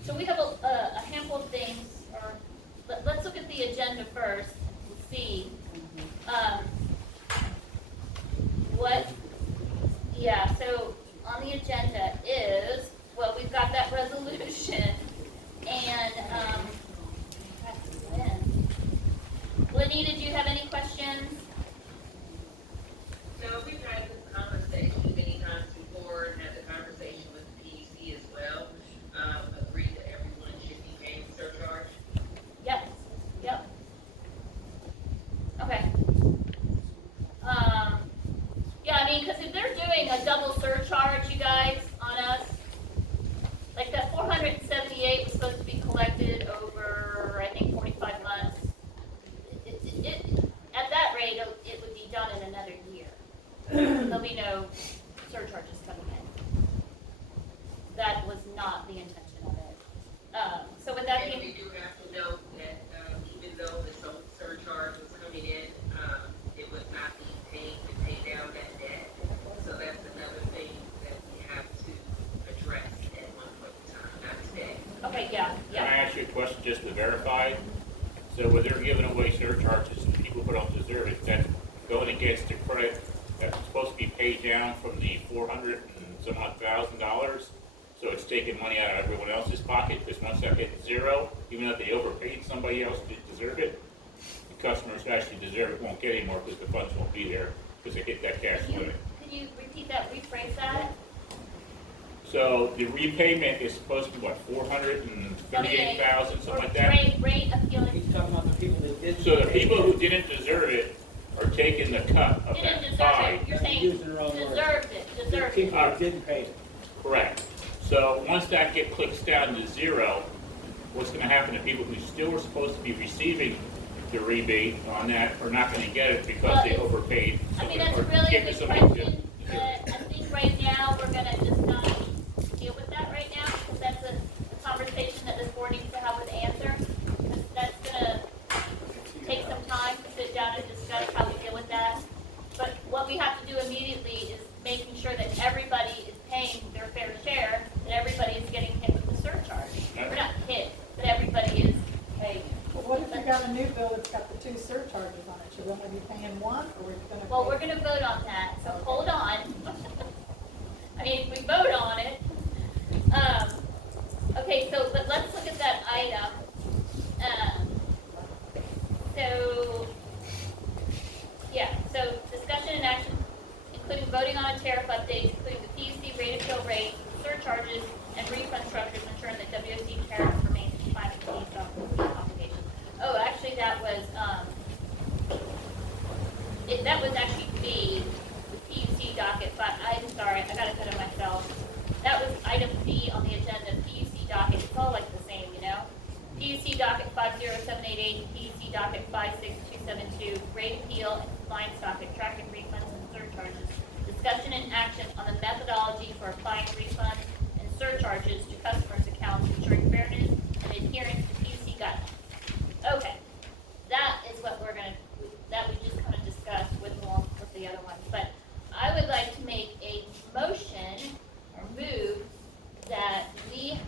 So we have a handful of things, or, let's look at the agenda first, and see. What, yeah, so on the agenda is, well, we've got that resolution, and, Lenita, do you have any questions? No, we've had this conversation many times before, and had the conversation with the PUC as well. Agreed that everyone should be paying surcharge. Yep, yep. Okay. Yeah, I mean, cause if they're doing a double surcharge, you guys, on us, like that 478 was supposed to be collected over, I think, 45 months. At that rate, it would be done in another year. There'll be no surcharges coming in. That was not the intention of it. So with that And being, we do have to note that, even though the surcharge was coming in, it was not being paid to pay down that debt. So that's another thing that we have to address at one point in time, not today. okay, yeah, Can I yeah. ask you a question just to verify? So when they're giving away surcharges and people who don't deserve it, that's going against the credit that's supposed to be paid down from the $400 and some odd $1,000. So it's taking money out of everyone else's pocket, because once that hits zero, even if they overpaid somebody else to deserve it, the customers who actually deserve it won't get any more because the funds won't be there because they hit that cash limit. Can you repeat that, rephrase that? So the repayment is supposed to be what, 438,000, something like that? Rate appealing, He's talking about the people that did. So the people who didn't deserve it are taking the cut of didn't that deserve pie. it, you're saying Using the wrong word. deserved it, deserved it. People that didn't pay it. Correct. So once that clicks down to zero, what's gonna happen to people who still were supposed to be receiving the rebate on that are not gonna get it because Well, they it's- overpaid? I mean, somebody that's a or really gave good to somebody who question, didn't deserve it. but I think right now, we're gonna just not deal with that right now, because that's a conversation that this board needs to have with Answer. Because that's gonna take some time to sit down and discuss how we deal with that. But what we have to do immediately is making sure that everybody is paying their fair share, that everybody is getting hit with the surcharge. We're not hit, but everybody is paid. But what if you got a new bill that's got the two surcharges on it? Should we only be paying one, or we're gonna? Well, we're gonna vote on that, so hold on. I mean, if we vote on it. Okay, so, but let's look at that item. So, yeah, so discussion and action, including voting on a tariff update, including the PUC rate appeal rate, surcharges, and refund structures, ensuring that WOC tariff remains compliant with these obligations. Oh, actually, that was, that was actually B, the PUC docket, but I'm sorry, I got ahead of myself. That was item B on the agenda, PUC docket, it's all like the same, you know? PUC docket 50788, PUC docket 56272, rate appeal and compliance docket, tracking refunds and surcharges. Discussion and action on the methodology for applying refunds and surcharges to customers' accounts, ensuring fairness and adherence to PUC guidelines. Okay, that is what we're gonna, that we just kind of discussed with the other ones. But I would like to make a motion or move that we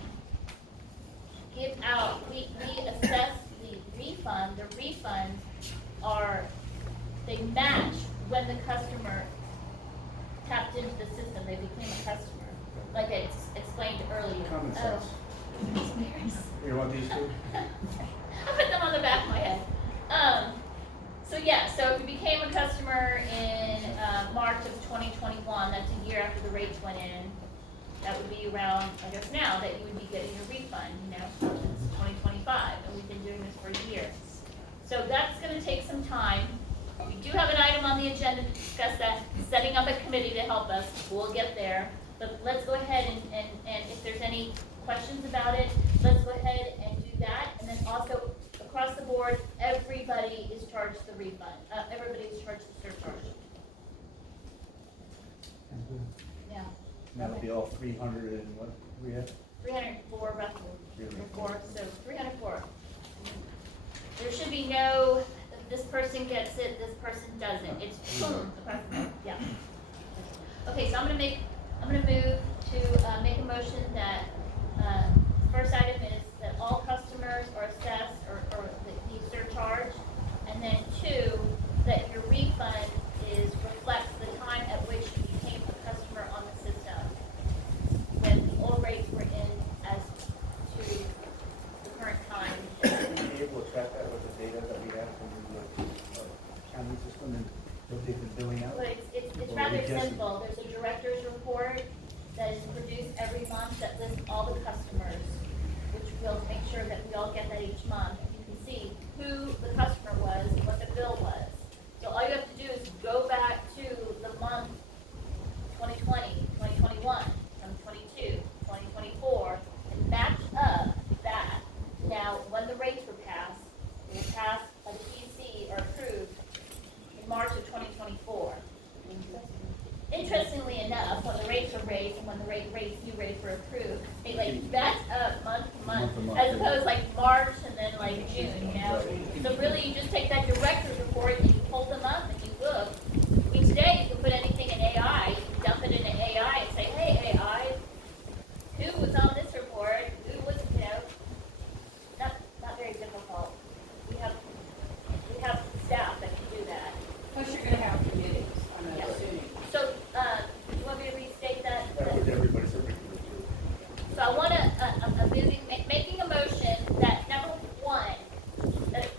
give out, we assess the refund. The refunds are, they match when the customer tapped into the system, they became a customer, like I explained earlier. Common sense. Oh. You want these two? I put them on the back of my head. So yeah, so if you became a customer in March of 2021, that's a year after the rates went in, that would be around, I guess now, that you would be getting your refund, you know, since 2025, and we've been doing this for a year. So that's gonna take some time. We do have an item on the agenda to discuss that, setting up a committee to help us, we'll get there. But let's go ahead and if there's any questions about it, let's go ahead and do that. And then also, across the board, everybody is charged the refund, everybody is charged the surcharge. Yeah. That'll be all 300 and what we have? 304 roughly, 304, so 304. There should be no, this person gets it, this person doesn't, it's boom, yeah. Okay, so I'm gonna move to, make a motion that, first item is that all customers are assessed or the surcharge. And then two, that your refund reflects the time at which you became a customer on the system, when the old rates were in as to the current time. Be able to track that with the data that we have from the county system and what they've been billing out? But it's Or rather we guessing? simple. There's a director's report that is produced every month that lists all the customers, which we'll make sure that we all get that each month. And you can see who the customer was and what the bill was. So all you have to do is go back to the month 2020, 2021, 2022, 2024, and match up that. Now, when the rates were passed, they were passed by the PUC or approved in March of 2024. Interestingly enough, when the rates were raised and when the new rates were approved, they like match up month to month, as opposed like March and then like June, you know? So really, you just take that director's report and you pull them up and you look. I mean, today you can put anything in AI, you can dump it into AI and say, hey, AI, who was on this report? Who was, you know, not very difficult. We have staff that can do that. Plus you're gonna have committees, I'm Yeah. assuming. So, you want me to restate that? With everybody, so we can do So I want to, making a motion that number one, that,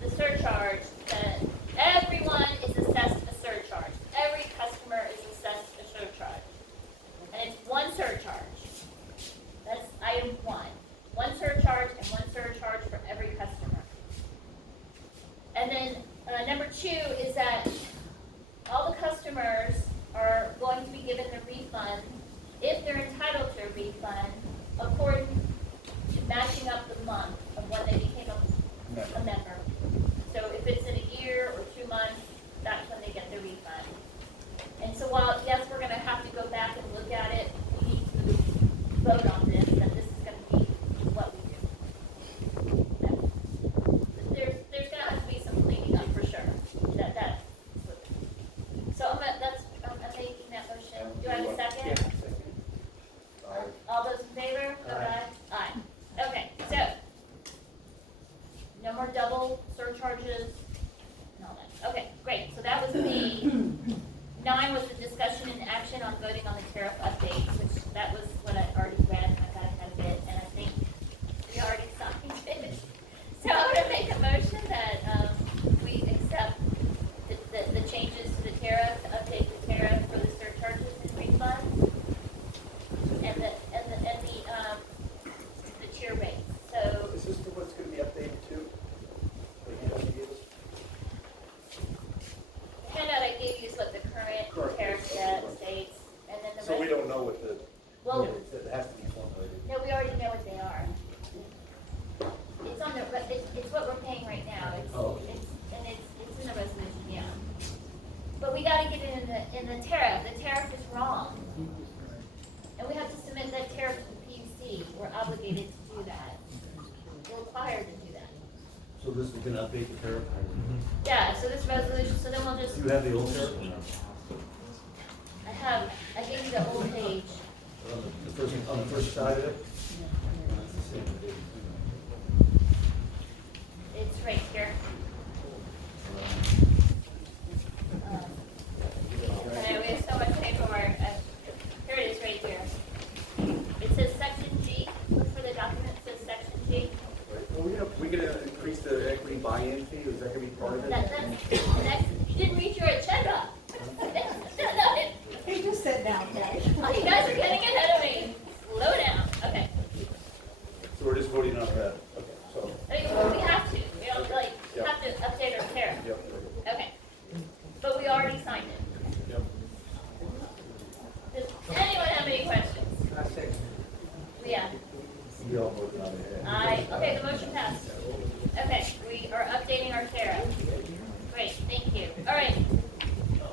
the surcharge, that everyone is assessed a surcharge. Every customer is assessed a surcharge. And it's one surcharge. That's item one. One surcharge and one surcharge for every customer. And then, number two is that all the customers are going to be given the refund, if they're entitled to a refund, according to matching up the month of when they became a member. So if it's in a year or 2 months, that's when they get their refund. And so while, yes, we're gonna have to go back and look at it, we need to vote on this, that this is gonna be what we do. There's gonna have to be some cleaning up for sure. So I'm making that motion. Do I have a second? All those in favor? Aye. Aye. Okay, so, no more double surcharges and all that. Okay, great, so that was B. 9 was the discussion and action on voting on the tariff updates, which that was what I already read, and I got ahead of it, and I think we already signed it. So I'm gonna make a motion that, we accept the changes to the tariff, to update the tariff for the surcharges and refunds, and the tier rates. So, Is this what's gonna be updated to? the handout I gave you is what the current tariff states, and then the rest. So we don't know what the, Well, it has to be formulated. no, we already know what they are. It's on the, it's what we're paying right now, it's in the resolution, yeah. But we gotta get it in the tariff is wrong. And we have to submit that tariff to the PUC, we're obligated to do that. We're required to do that. So this is gonna update the tariff? Yeah, so this resolution, so then we'll just, You have the old tariff? I gave you the old page. On the first side of it? It's right here. I know, we have so much paperwork. Here it is, right here. It says section G. Look for the document that says section G. Well, we gonna increase the equity buy-in fee, is that gonna be part of it? You didn't read your agenda. He just said now, guys. Oh, you guys are getting ahead of me. Slow down. Okay. So we're just voting on that, okay, so. I mean, we have to. We don't have to update our tariff. Yep. Okay. But we already signed it. Yep. Does anyone have any questions? Yeah. We all voted on it. Okay, the motion passed. Okay, we are updating our tariff. Great, thank you. All right,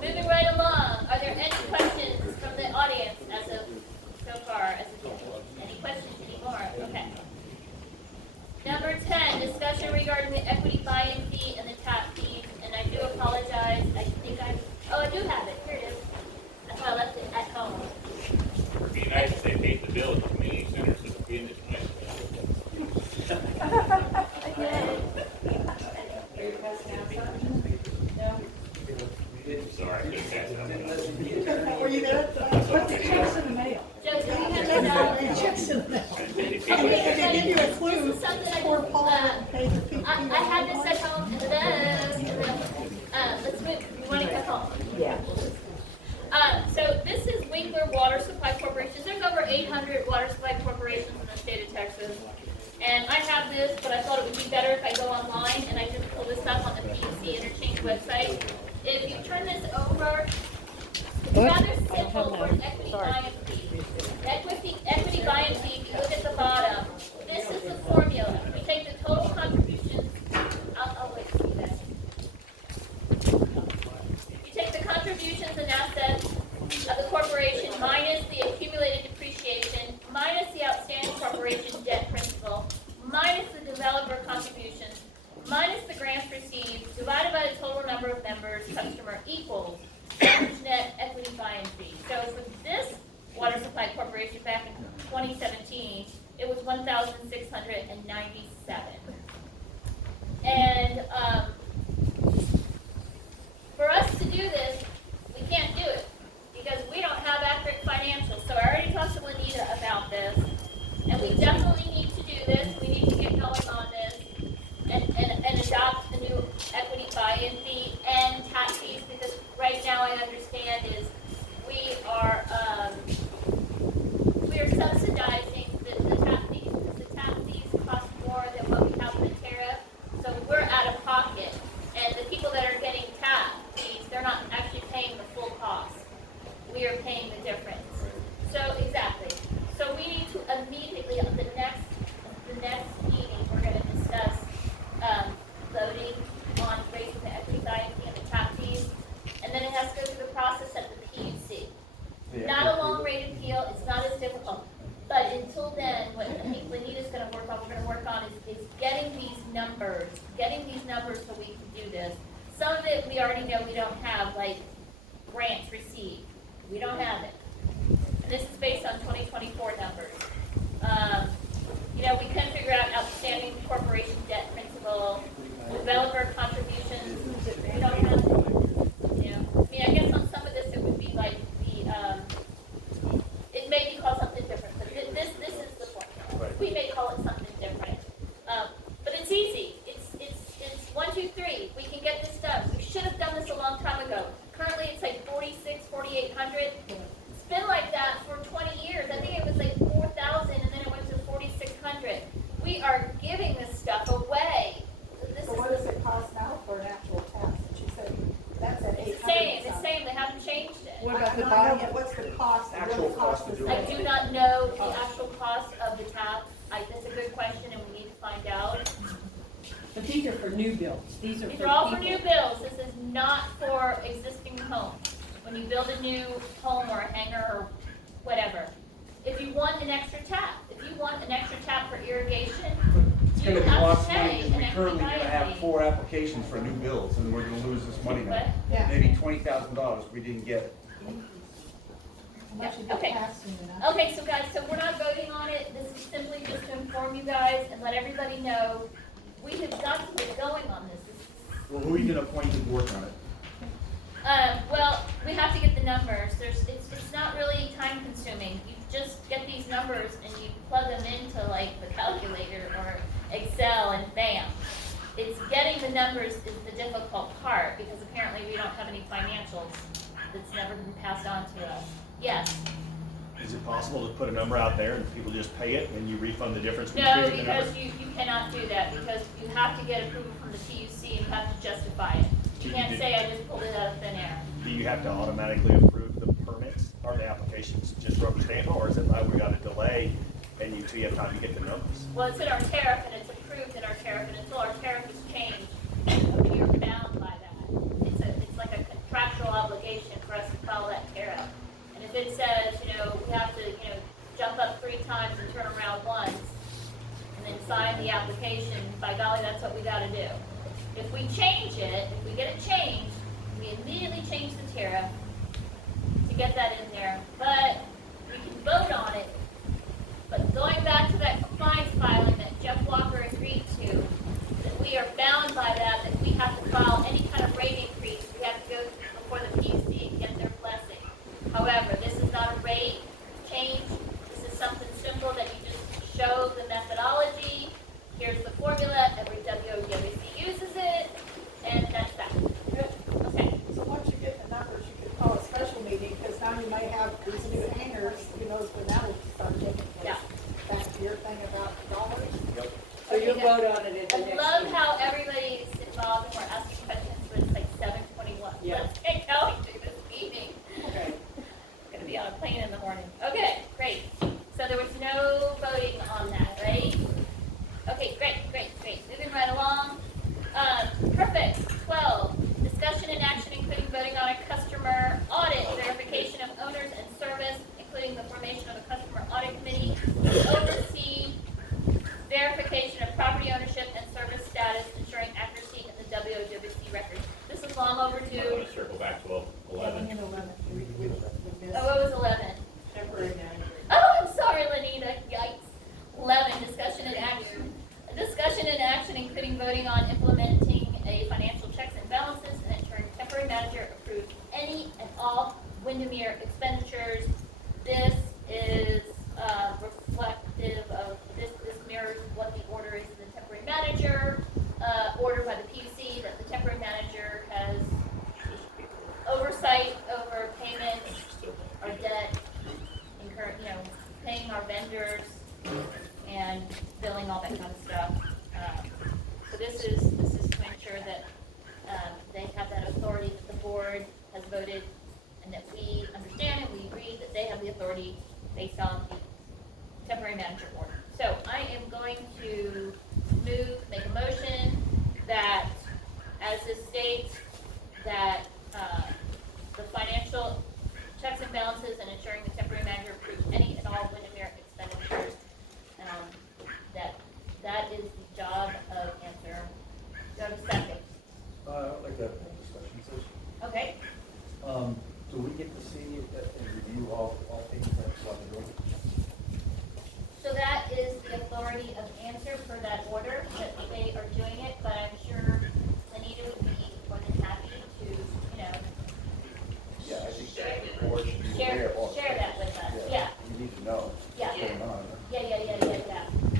moving right along. Are there any questions from the audience as of so far? Any questions anymore? Okay. Number 10, discussion regarding the equity buy-in fee and the tap fees. And I do apologize. I do have the bill at the community center, so it'll be in the 20. Sorry, I couldn't pass that. Were you there? Put the checks in the mail. Joe, do you have The checks in the mail. Okay, If they give you a clue, this is something I poor just, Paul paid the people. I had this at home, let's move, you wanna go home? Yeah. So this is Winkler Water Supply Corporation. There's over 800 water supply corporations in the state of Texas. And I have this, but I thought it would be better if I go online, and I just pull this up on the PUC Interchange website. If you turn this over, it's rather simple for an equity buy-in fee. Equity buy-in fee, if you look at the bottom, this is the formula. We take the total contributions, I'll wait to see that. You take the contributions and assets of the corporation minus the accumulated depreciation, minus the outstanding corporation debt principal, minus the developer contributions, minus the grants received, divided by the total number of members, customer equals average net equity buy-in fee. So for this water supply corporation back in 2017, it was $1,697. And for us to do this, we can't do it because we don't have accurate financials. So I already talked to Lenita about this, and we definitely need to do this. We need to get going on this and adopt a new equity buy-in fee and tax fees, because right now I understand is we are subsidizing the tap fees, because the tap fees cost more than what we have in the tariff. So we're out of pocket, and the people that are getting tap fees, they're not actually paying the full cost. We are paying the difference. So exactly. So we need to immediately, the next meeting, we're going to discuss voting on raising the equity buy-in fee and the tap fees, and then it has to go through the process at the PUC. Not a long rate appeal, it's not as difficult. But until then, what I think Lenita's going to work on, we're going to work on is getting these numbers so we can do this. Some of it we already know we don't have, like grants received. We don't have it. And this is based on 2024 numbers. We can figure out outstanding corporation debt principal, developer contributions. We don't have it. I guess on some of this it would be like it may be called something different, but this is the formula. We may call it something different. But it's easy. It's 1, 2, 3. We can get this done. We should have done this a long time ago. Currently it's like 4,800. It's been like that for 20 years. I think it was like 4,000 and then it went to 4,600. We are giving this stuff away. So what does it cost now for an actual tax? And she said that's at 800. It's the same. They haven't changed it. What about the buy-in? What's the cost? Actual cost to do I it. do not know the actual cost of the tap. That's a good question, and we need to find out. But these are for new builds, these are for These are all for people. new builds. This is not for existing homes. When you build a new home or a hangar or whatever, if you want an extra tap, for irrigation, It's you gonna be have lost to money, pay because an we equity currently gonna buy-in have fee. 4 applications for new builds, and we're gonna lose this money now. What? Yeah. Maybe $20,000 we didn't get. Unless you get Okay. passed soon enough. Okay, so guys, so we're not voting on it. This is simply just to inform you guys and let everybody know we have got to get going on this. Well, who are you gonna appoint to work on it? Well, we have to get the numbers. It's not really time consuming. You just get these numbers and you plug them into like the calculator or Excel and bam. It's getting the numbers is the difficult part because apparently we don't have any financials that's never been passed on to us. Yes. Is it possible to put a number out there and people just pay it and you refund the difference? when No, you figure the because number? you cannot do that because you have to get approval from the PUC and you have to justify it. You can't say I just pulled it out of thin air. Do you have to automatically approve the permits or the applications, just rubber stamp, or is it like we got a delay and you have time to get the numbers? Well, it's in our tariff and it's approved in our tariff, and until our tariff is changed, we are bound by that. It's like a contractual obligation for us to follow that tariff. And if it says, we have to, jump up 3 times and turn around once, and then sign the application, by golly, that's what we gotta do. If we change it, if we get it changed, we immediately change the tariff to get that in there, but we can vote on it But going back to that compliance filing that Jeff Walker agreed to, that we are bound by that, that we have to file any kind of rate increase, we have to go before the PUC and get their blessing. However, this is not a rate change, this is something simple that you just show the methodology, here's the formula, every WOWSC uses it, and that's that. Okay. So once you get the numbers, you could call a special meeting, because now you may have these new hangers, who knows when that will start taking place. Yeah. Back to your thing about dollars. So you'll vote on it at the I next love meeting. how everybody's involved and we're asking questions, but it's like 7:21. Yeah. Let's get going to this meeting. Okay. Gonna be on a plane in the morning. Okay, great. So there was no voting on that, right? Okay, great. Moving right along. Perfect. 12, discussion and action including voting on a customer audit, verification of owners and service, including the formation of a customer audit committee to oversee verification of property ownership and service status, ensuring accuracy in the WOWSC records. This is long I overdue. want to circle back to 11. Oh, it was 11. Temporary manager. Oh, I'm sorry, Lenita. Yikes. 11, discussion and action. Discussion and action including voting on implementing a financial checks and balances and ensuring temporary manager approves any and all Windermere expenditures. This is reflective of, this mirrors what the order is of the temporary manager, ordered by the PUC, that the temporary manager has oversight over payments, our debt, paying our vendors, and billing, all that kind of stuff. So this is to ensure that they have that authority that the board has voted, and that we understand and we agree that they have the authority based on the temporary manager order. So I am going to make a motion that, as this states, that the financial checks and balances and ensuring the temporary manager approves any and all Windermere expenditures. That is the job of answer. Do I have a second? I'd like to have a discussion session. Okay. Do we get to see and review all things that's on the road? So that is the authority of answer for that order, that they are doing it, but I'm sure Anita would be more than happy to, Yeah, I think the board should be aware of all. share that with us. Yeah. You need to know Yeah. what's going on. Yeah.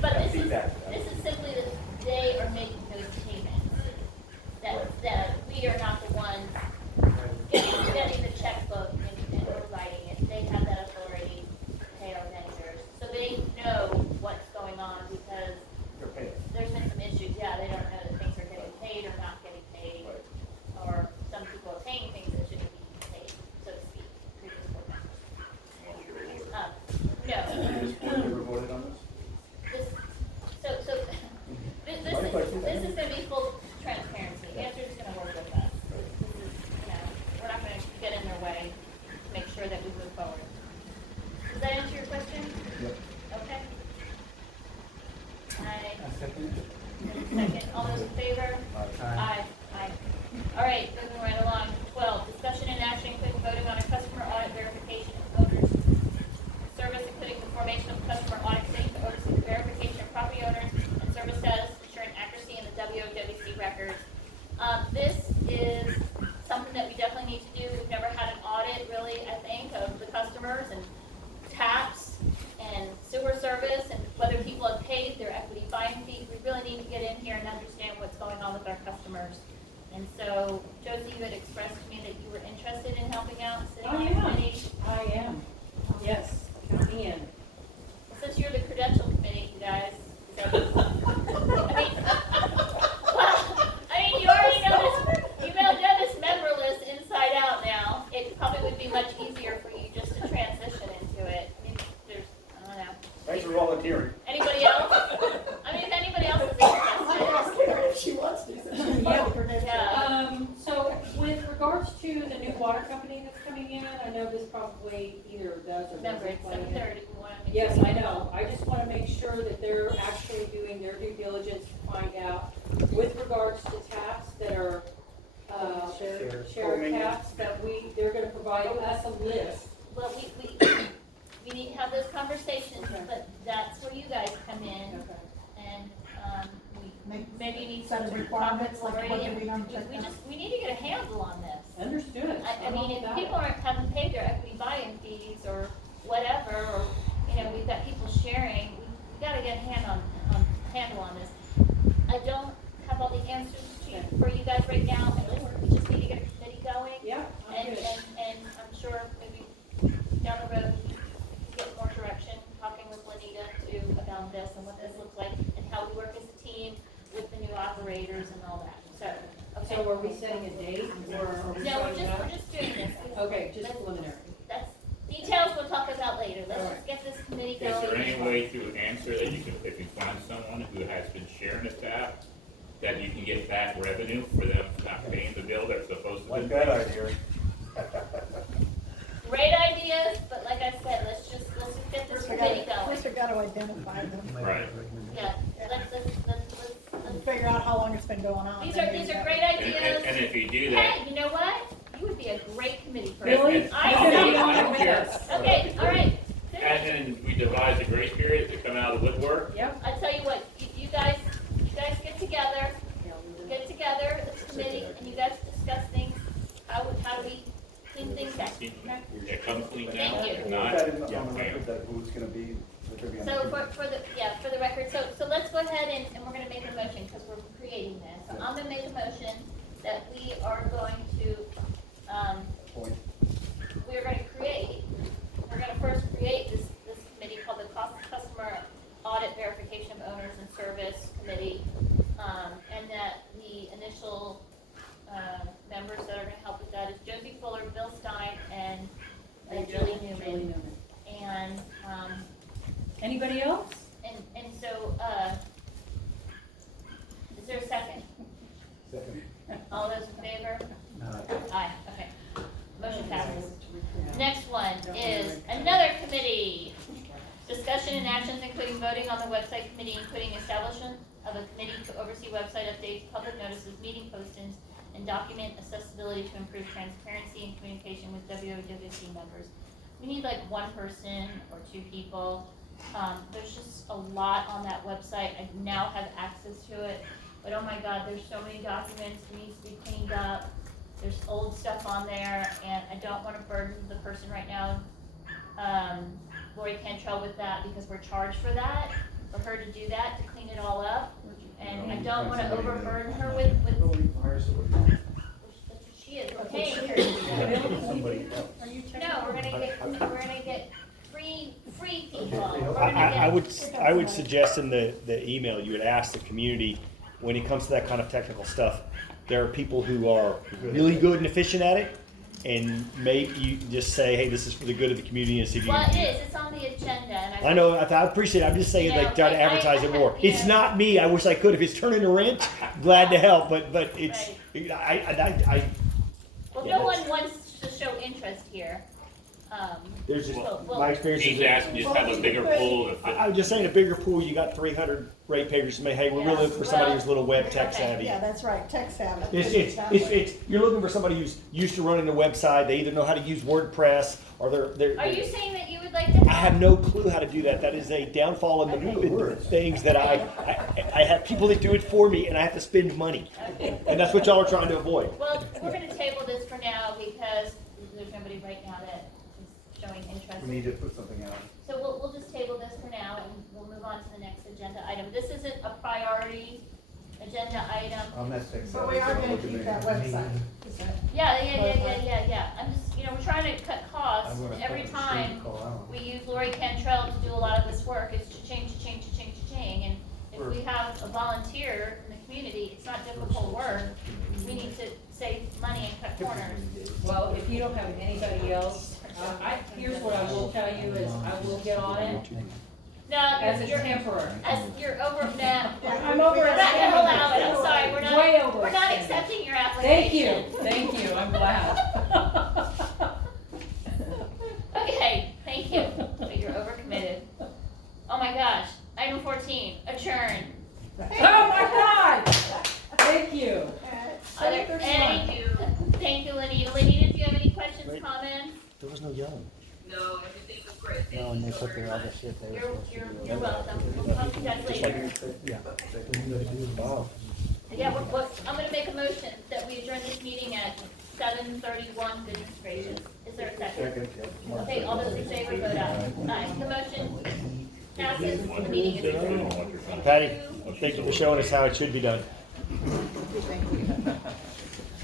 But Yeah, this feedback. is simply that they are making those payments. That we are not the ones getting the checkbook and writing it. They have that authority to pay our vendors. So they know what's going on, because You're paying. there's been some issues. Yeah, they don't know that things are getting paid or not getting paid. Right. Or some people are paying things that shouldn't be paid, so to speak. Previous board members. No. Has this board ever voted on this? This is gonna be full transparency. Answer is gonna work with us. This is, we're not gonna get in their way to make sure that we move forward. Does that answer your question? Yep. Okay. Second. All those in favor? Aye. All right, moving right along. 12, discussion and action including voting on a customer audit verification of owners service, including the formation of a customer audit committee to oversee the verification of property owners and service status, ensuring accuracy in the WOWSC records. This is something that we definitely need to do. We've never had an audit, really, I think, of the customers and taps and sewer service and whether people have paid their equity fine fees. We really need to get in here and understand what's going on with our customers. And so, Josie, you had expressed to me that you were interested in helping out, sitting on the committee. I am. Yes, count me in. Since you're the credential committee, you guys, so, you already know this member list inside out now. It probably would be much easier for you just to transition into it. I don't know. Thanks for volunteering. Anybody else? If anybody else is interested. If she wants to, so she might credential. Yeah. So with regards to the new water company that's coming in, I know this probably either does or Remember, doesn't it's play in. 7:30. We want to make Yes, sure- I know. I just want to make sure that they're actually doing their due diligence to find out with regards to taps that are, shared taps, that they're gonna provide us a list. Well, we need to have those conversations, but that Maybe you need set some of requirements, like Lori, what and do we don't check we out? just, we need to get a handle on this. Understood. I mean, if people haven't paid their equity buy-in fees or whatever, or, you know, we've got people sharing, we gotta get a handle on this. I don't have all the answers for you guys right now, and we just need to get a committee going. Yeah, I'm And, good. and I'm sure maybe down the road, we can get more direction, talking with Lenita too about this and what this looks like, and how we work as a team with the new operators and all that, so, okay. So are we setting a date or are we No, setting we're up? just doing this. Okay, just preliminary. That's, details we'll talk about later, let's Alright. just get this committee Is there going. any way to answer that you can, if you find someone who has been sharing a tab, that you can get back revenue for them not paying the bill they're supposed to? Like that idea. Great ideas, but like I said, let's just get this committee going. First we gotta identify them Right. Yeah, let's and figure out how long it's been going on. these Then are we great And, ideas. and if you do that, Hey, you know what? You would be a great committee person. Really? I I'll think. be on here. Okay, all right. And then we devise a grace period to come out of the woodwork. Yep. I tell you what, you guys get together, as a committee, and you guys discuss things. How do we clean things up? Yeah, come clean now. Thank you. If Put not, that in the, yeah, on the okay. record that who's gonna be, what's gonna be on the. So for the record, so let's go ahead and we're gonna make a motion, because we're creating this. So I'm gonna make a motion that we are going to, Point. we're gonna first create this committee called the Customer Audit Verification of Owners and Service Committee. And that the initial, members that are gonna help with that is Josie Fuller, Bill Stein, and Julie Newman. And, Anybody else? and so, is there a second? Second. All those in favor? Aye, okay. Motion passes. Next one is another committee. Discussion and actions including voting on the website committee, including establishment of a committee to oversee website updates, public notices, meeting postings, and document accessibility to improve transparency and communication with WOWSC members. We need like one person or two people. There's just a lot on that website. I now have access to it, but oh my God, there's so many documents that needs to be cleaned up. There's old stuff on there, and I don't want to burden the person right now, Lori Cantrell, with that, because we're charged for that, for her to do that, to clean it all up. And I don't want to overburden her with, Hire somebody. that's what she is, we're paying her to do that. Somebody else. No, we're gonna get free people. We're gonna I get- I would suggest in the email, you would ask the community, when it comes to that kind of technical stuff, there are people who are really good and efficient at it, and maybe you just say, hey, this is for the good of the community, and see if you Well, can. it is, it's on the agenda, and I know, I appreciate it, I'm just saying, You know, like, try to I advertise it more. you It's know. not me, I wish I could, if it's turning a wrench, glad to help, but it's, Well, Yeah, no that's- one wants to show interest here. there's just, Well, my experience He's is, asking just have a bigger pool of. I'm just saying, a bigger pool, you got 300 ratepayers, say, hey, we're really looking for somebody who's a little web tech savvy. Yeah, that's right, tech savvy. It's, you're looking for somebody who's used to running a website, they either know how to use WordPress, or they're. Are you saying that you would like to I have no clue how to do that, that is a downfall in the things that I have people that do it for me, and I have to spend money. And that's what y'all are trying to avoid. Well, we're gonna table this for now because there's nobody right now that is showing interest. We need to put something out. So we'll just table this for now and we'll move on to the next agenda item. This isn't a priority agenda item. I'm not saying. So we are gonna keep that website. Is that- Yeah. I'm just, we're trying to cut costs. I'm gonna And every call time the call out. we use Lori Cantrell to do a lot of this work, it's to change. And if we have a volunteer in the community, it's not difficult work. We need to save money and cut corners. Well, if you don't have anybody else, here's what I will tell you is I will get on it No, as a you're, temporary. you're over, no. I'm over. We're not gonna allow it, I'm sorry, Way over. we're not accepting your Thank you, application. I'm glad. Okay, thank you, but you're overcommitted. Oh my gosh, item 14, adjourn. Oh my God! Thank you. Are there any, thank you, Lenita. Lenita, do you have any questions, comments? There was no yelling. No, everything was great. Thank No, and you they so put very their other much. shit they were You're, supposed to you're, do. you're welcome. We'll talk to you guys later. Yeah. Wow. Yeah, I'm gonna make a motion that we adjourn this meeting at 7:31, goodness gracious. Is there a second? Okay, all those in favor, vote aye. Aye, the motion passes, the meeting is adjourned. Patty, thank you for showing us how it should be done.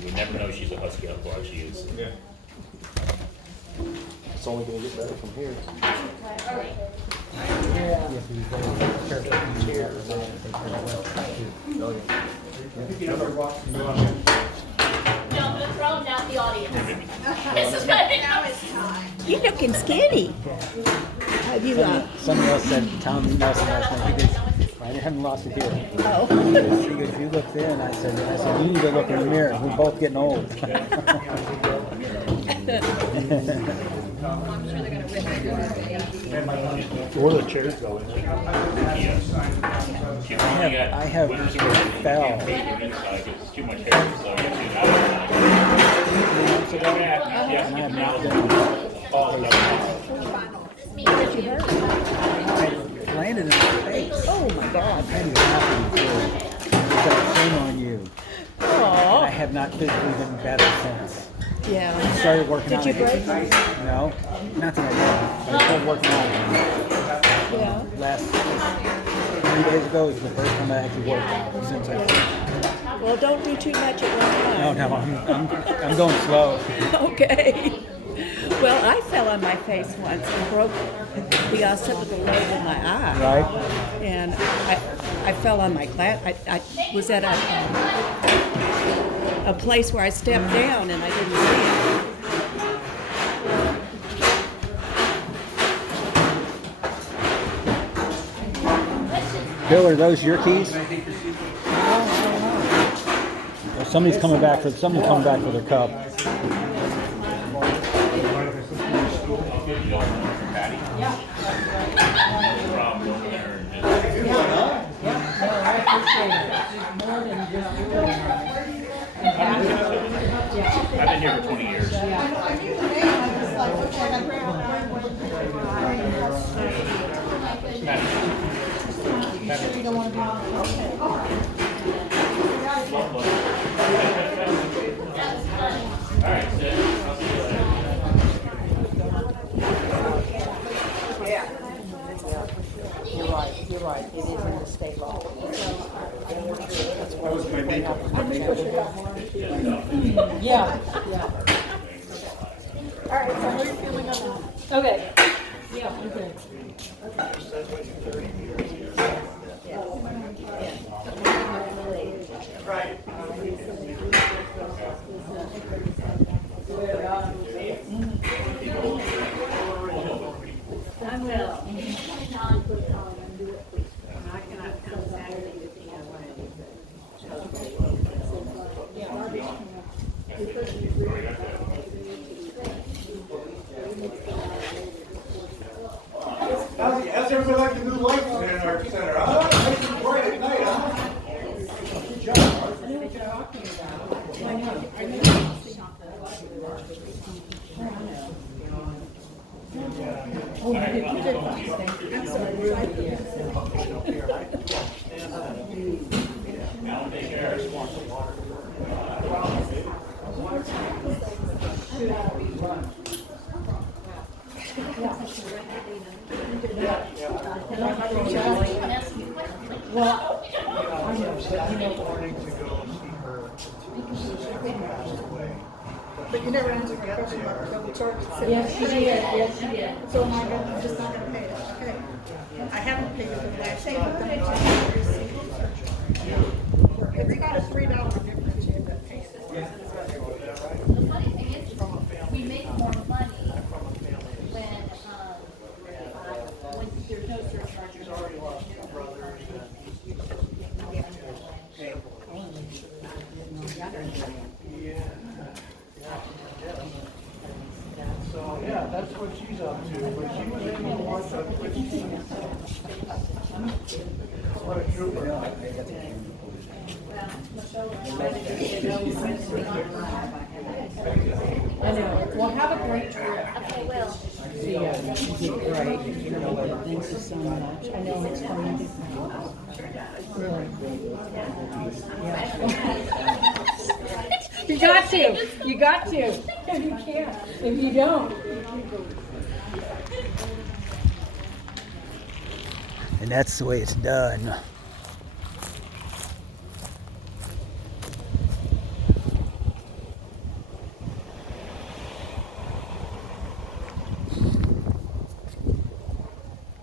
You'll never know she's a husky how far she is. Yeah. It's only gonna get better from here. All right. No, I'm gonna throw him down the audience. This is gonna be. Now it's time. You're looking skinny. Have you, Somebody else said, Tom Nelson last night, he goes, I haven't lost it here. oh. He goes, you look thin. I said, you need to look in the mirror. We're both getting old. Where the chairs go in? I have fell. It's too much hair, so you do that. And I have not been. I landed in my face. Oh, my God. Patti was happy too. He said, shame on you. And I have not physically been better since. Yeah. I started working out. Did you break? No, not that I know. I started working out Yeah. last 3 days ago. Is the first time I actually worked out since I. Well, don't do too much at one time. No, I'm going slow. Okay. Well, I fell on my face once and broke the occipital lobe in my eye. Right. And I fell on my glass. I was at a place where I stepped down and I didn't see it. Bill, are those your keys? Well, somebody's coming back for their cup. Patty? Yeah. No problem over there. And I've been here for 20 years. All right, so I'll see you later. You're right. It is in the state law. That was my makeup. Yeah. All right, so how are you feeling on that? Okay. Yeah, okay. Right. I will. How's everybody like the new lights in our center? Huh? Nice and bright at night, huh? Good job. I know what you're talking about. I know. Oh, you did fine. I'm sorry. Well, I know, but you know, Morning to go see her. But you never answered my question about the double charges. yes, you did, yes, you did. So am I gonna, I'm just not gonna pay it, okay? I haven't paid it for the last month. If you got a $3 difference, you have to pay it. The funny thing is, we make more money when there's no surcharges. Already lost two brothers so, yeah, that's what she's up to, but she was able to watch up. What a trooper. I know. Well, have a great trip. Okay, well. See ya. You did great. Thank you so much. I know it's hard. You got to, if you can't, if you don't. And that's the way it's done.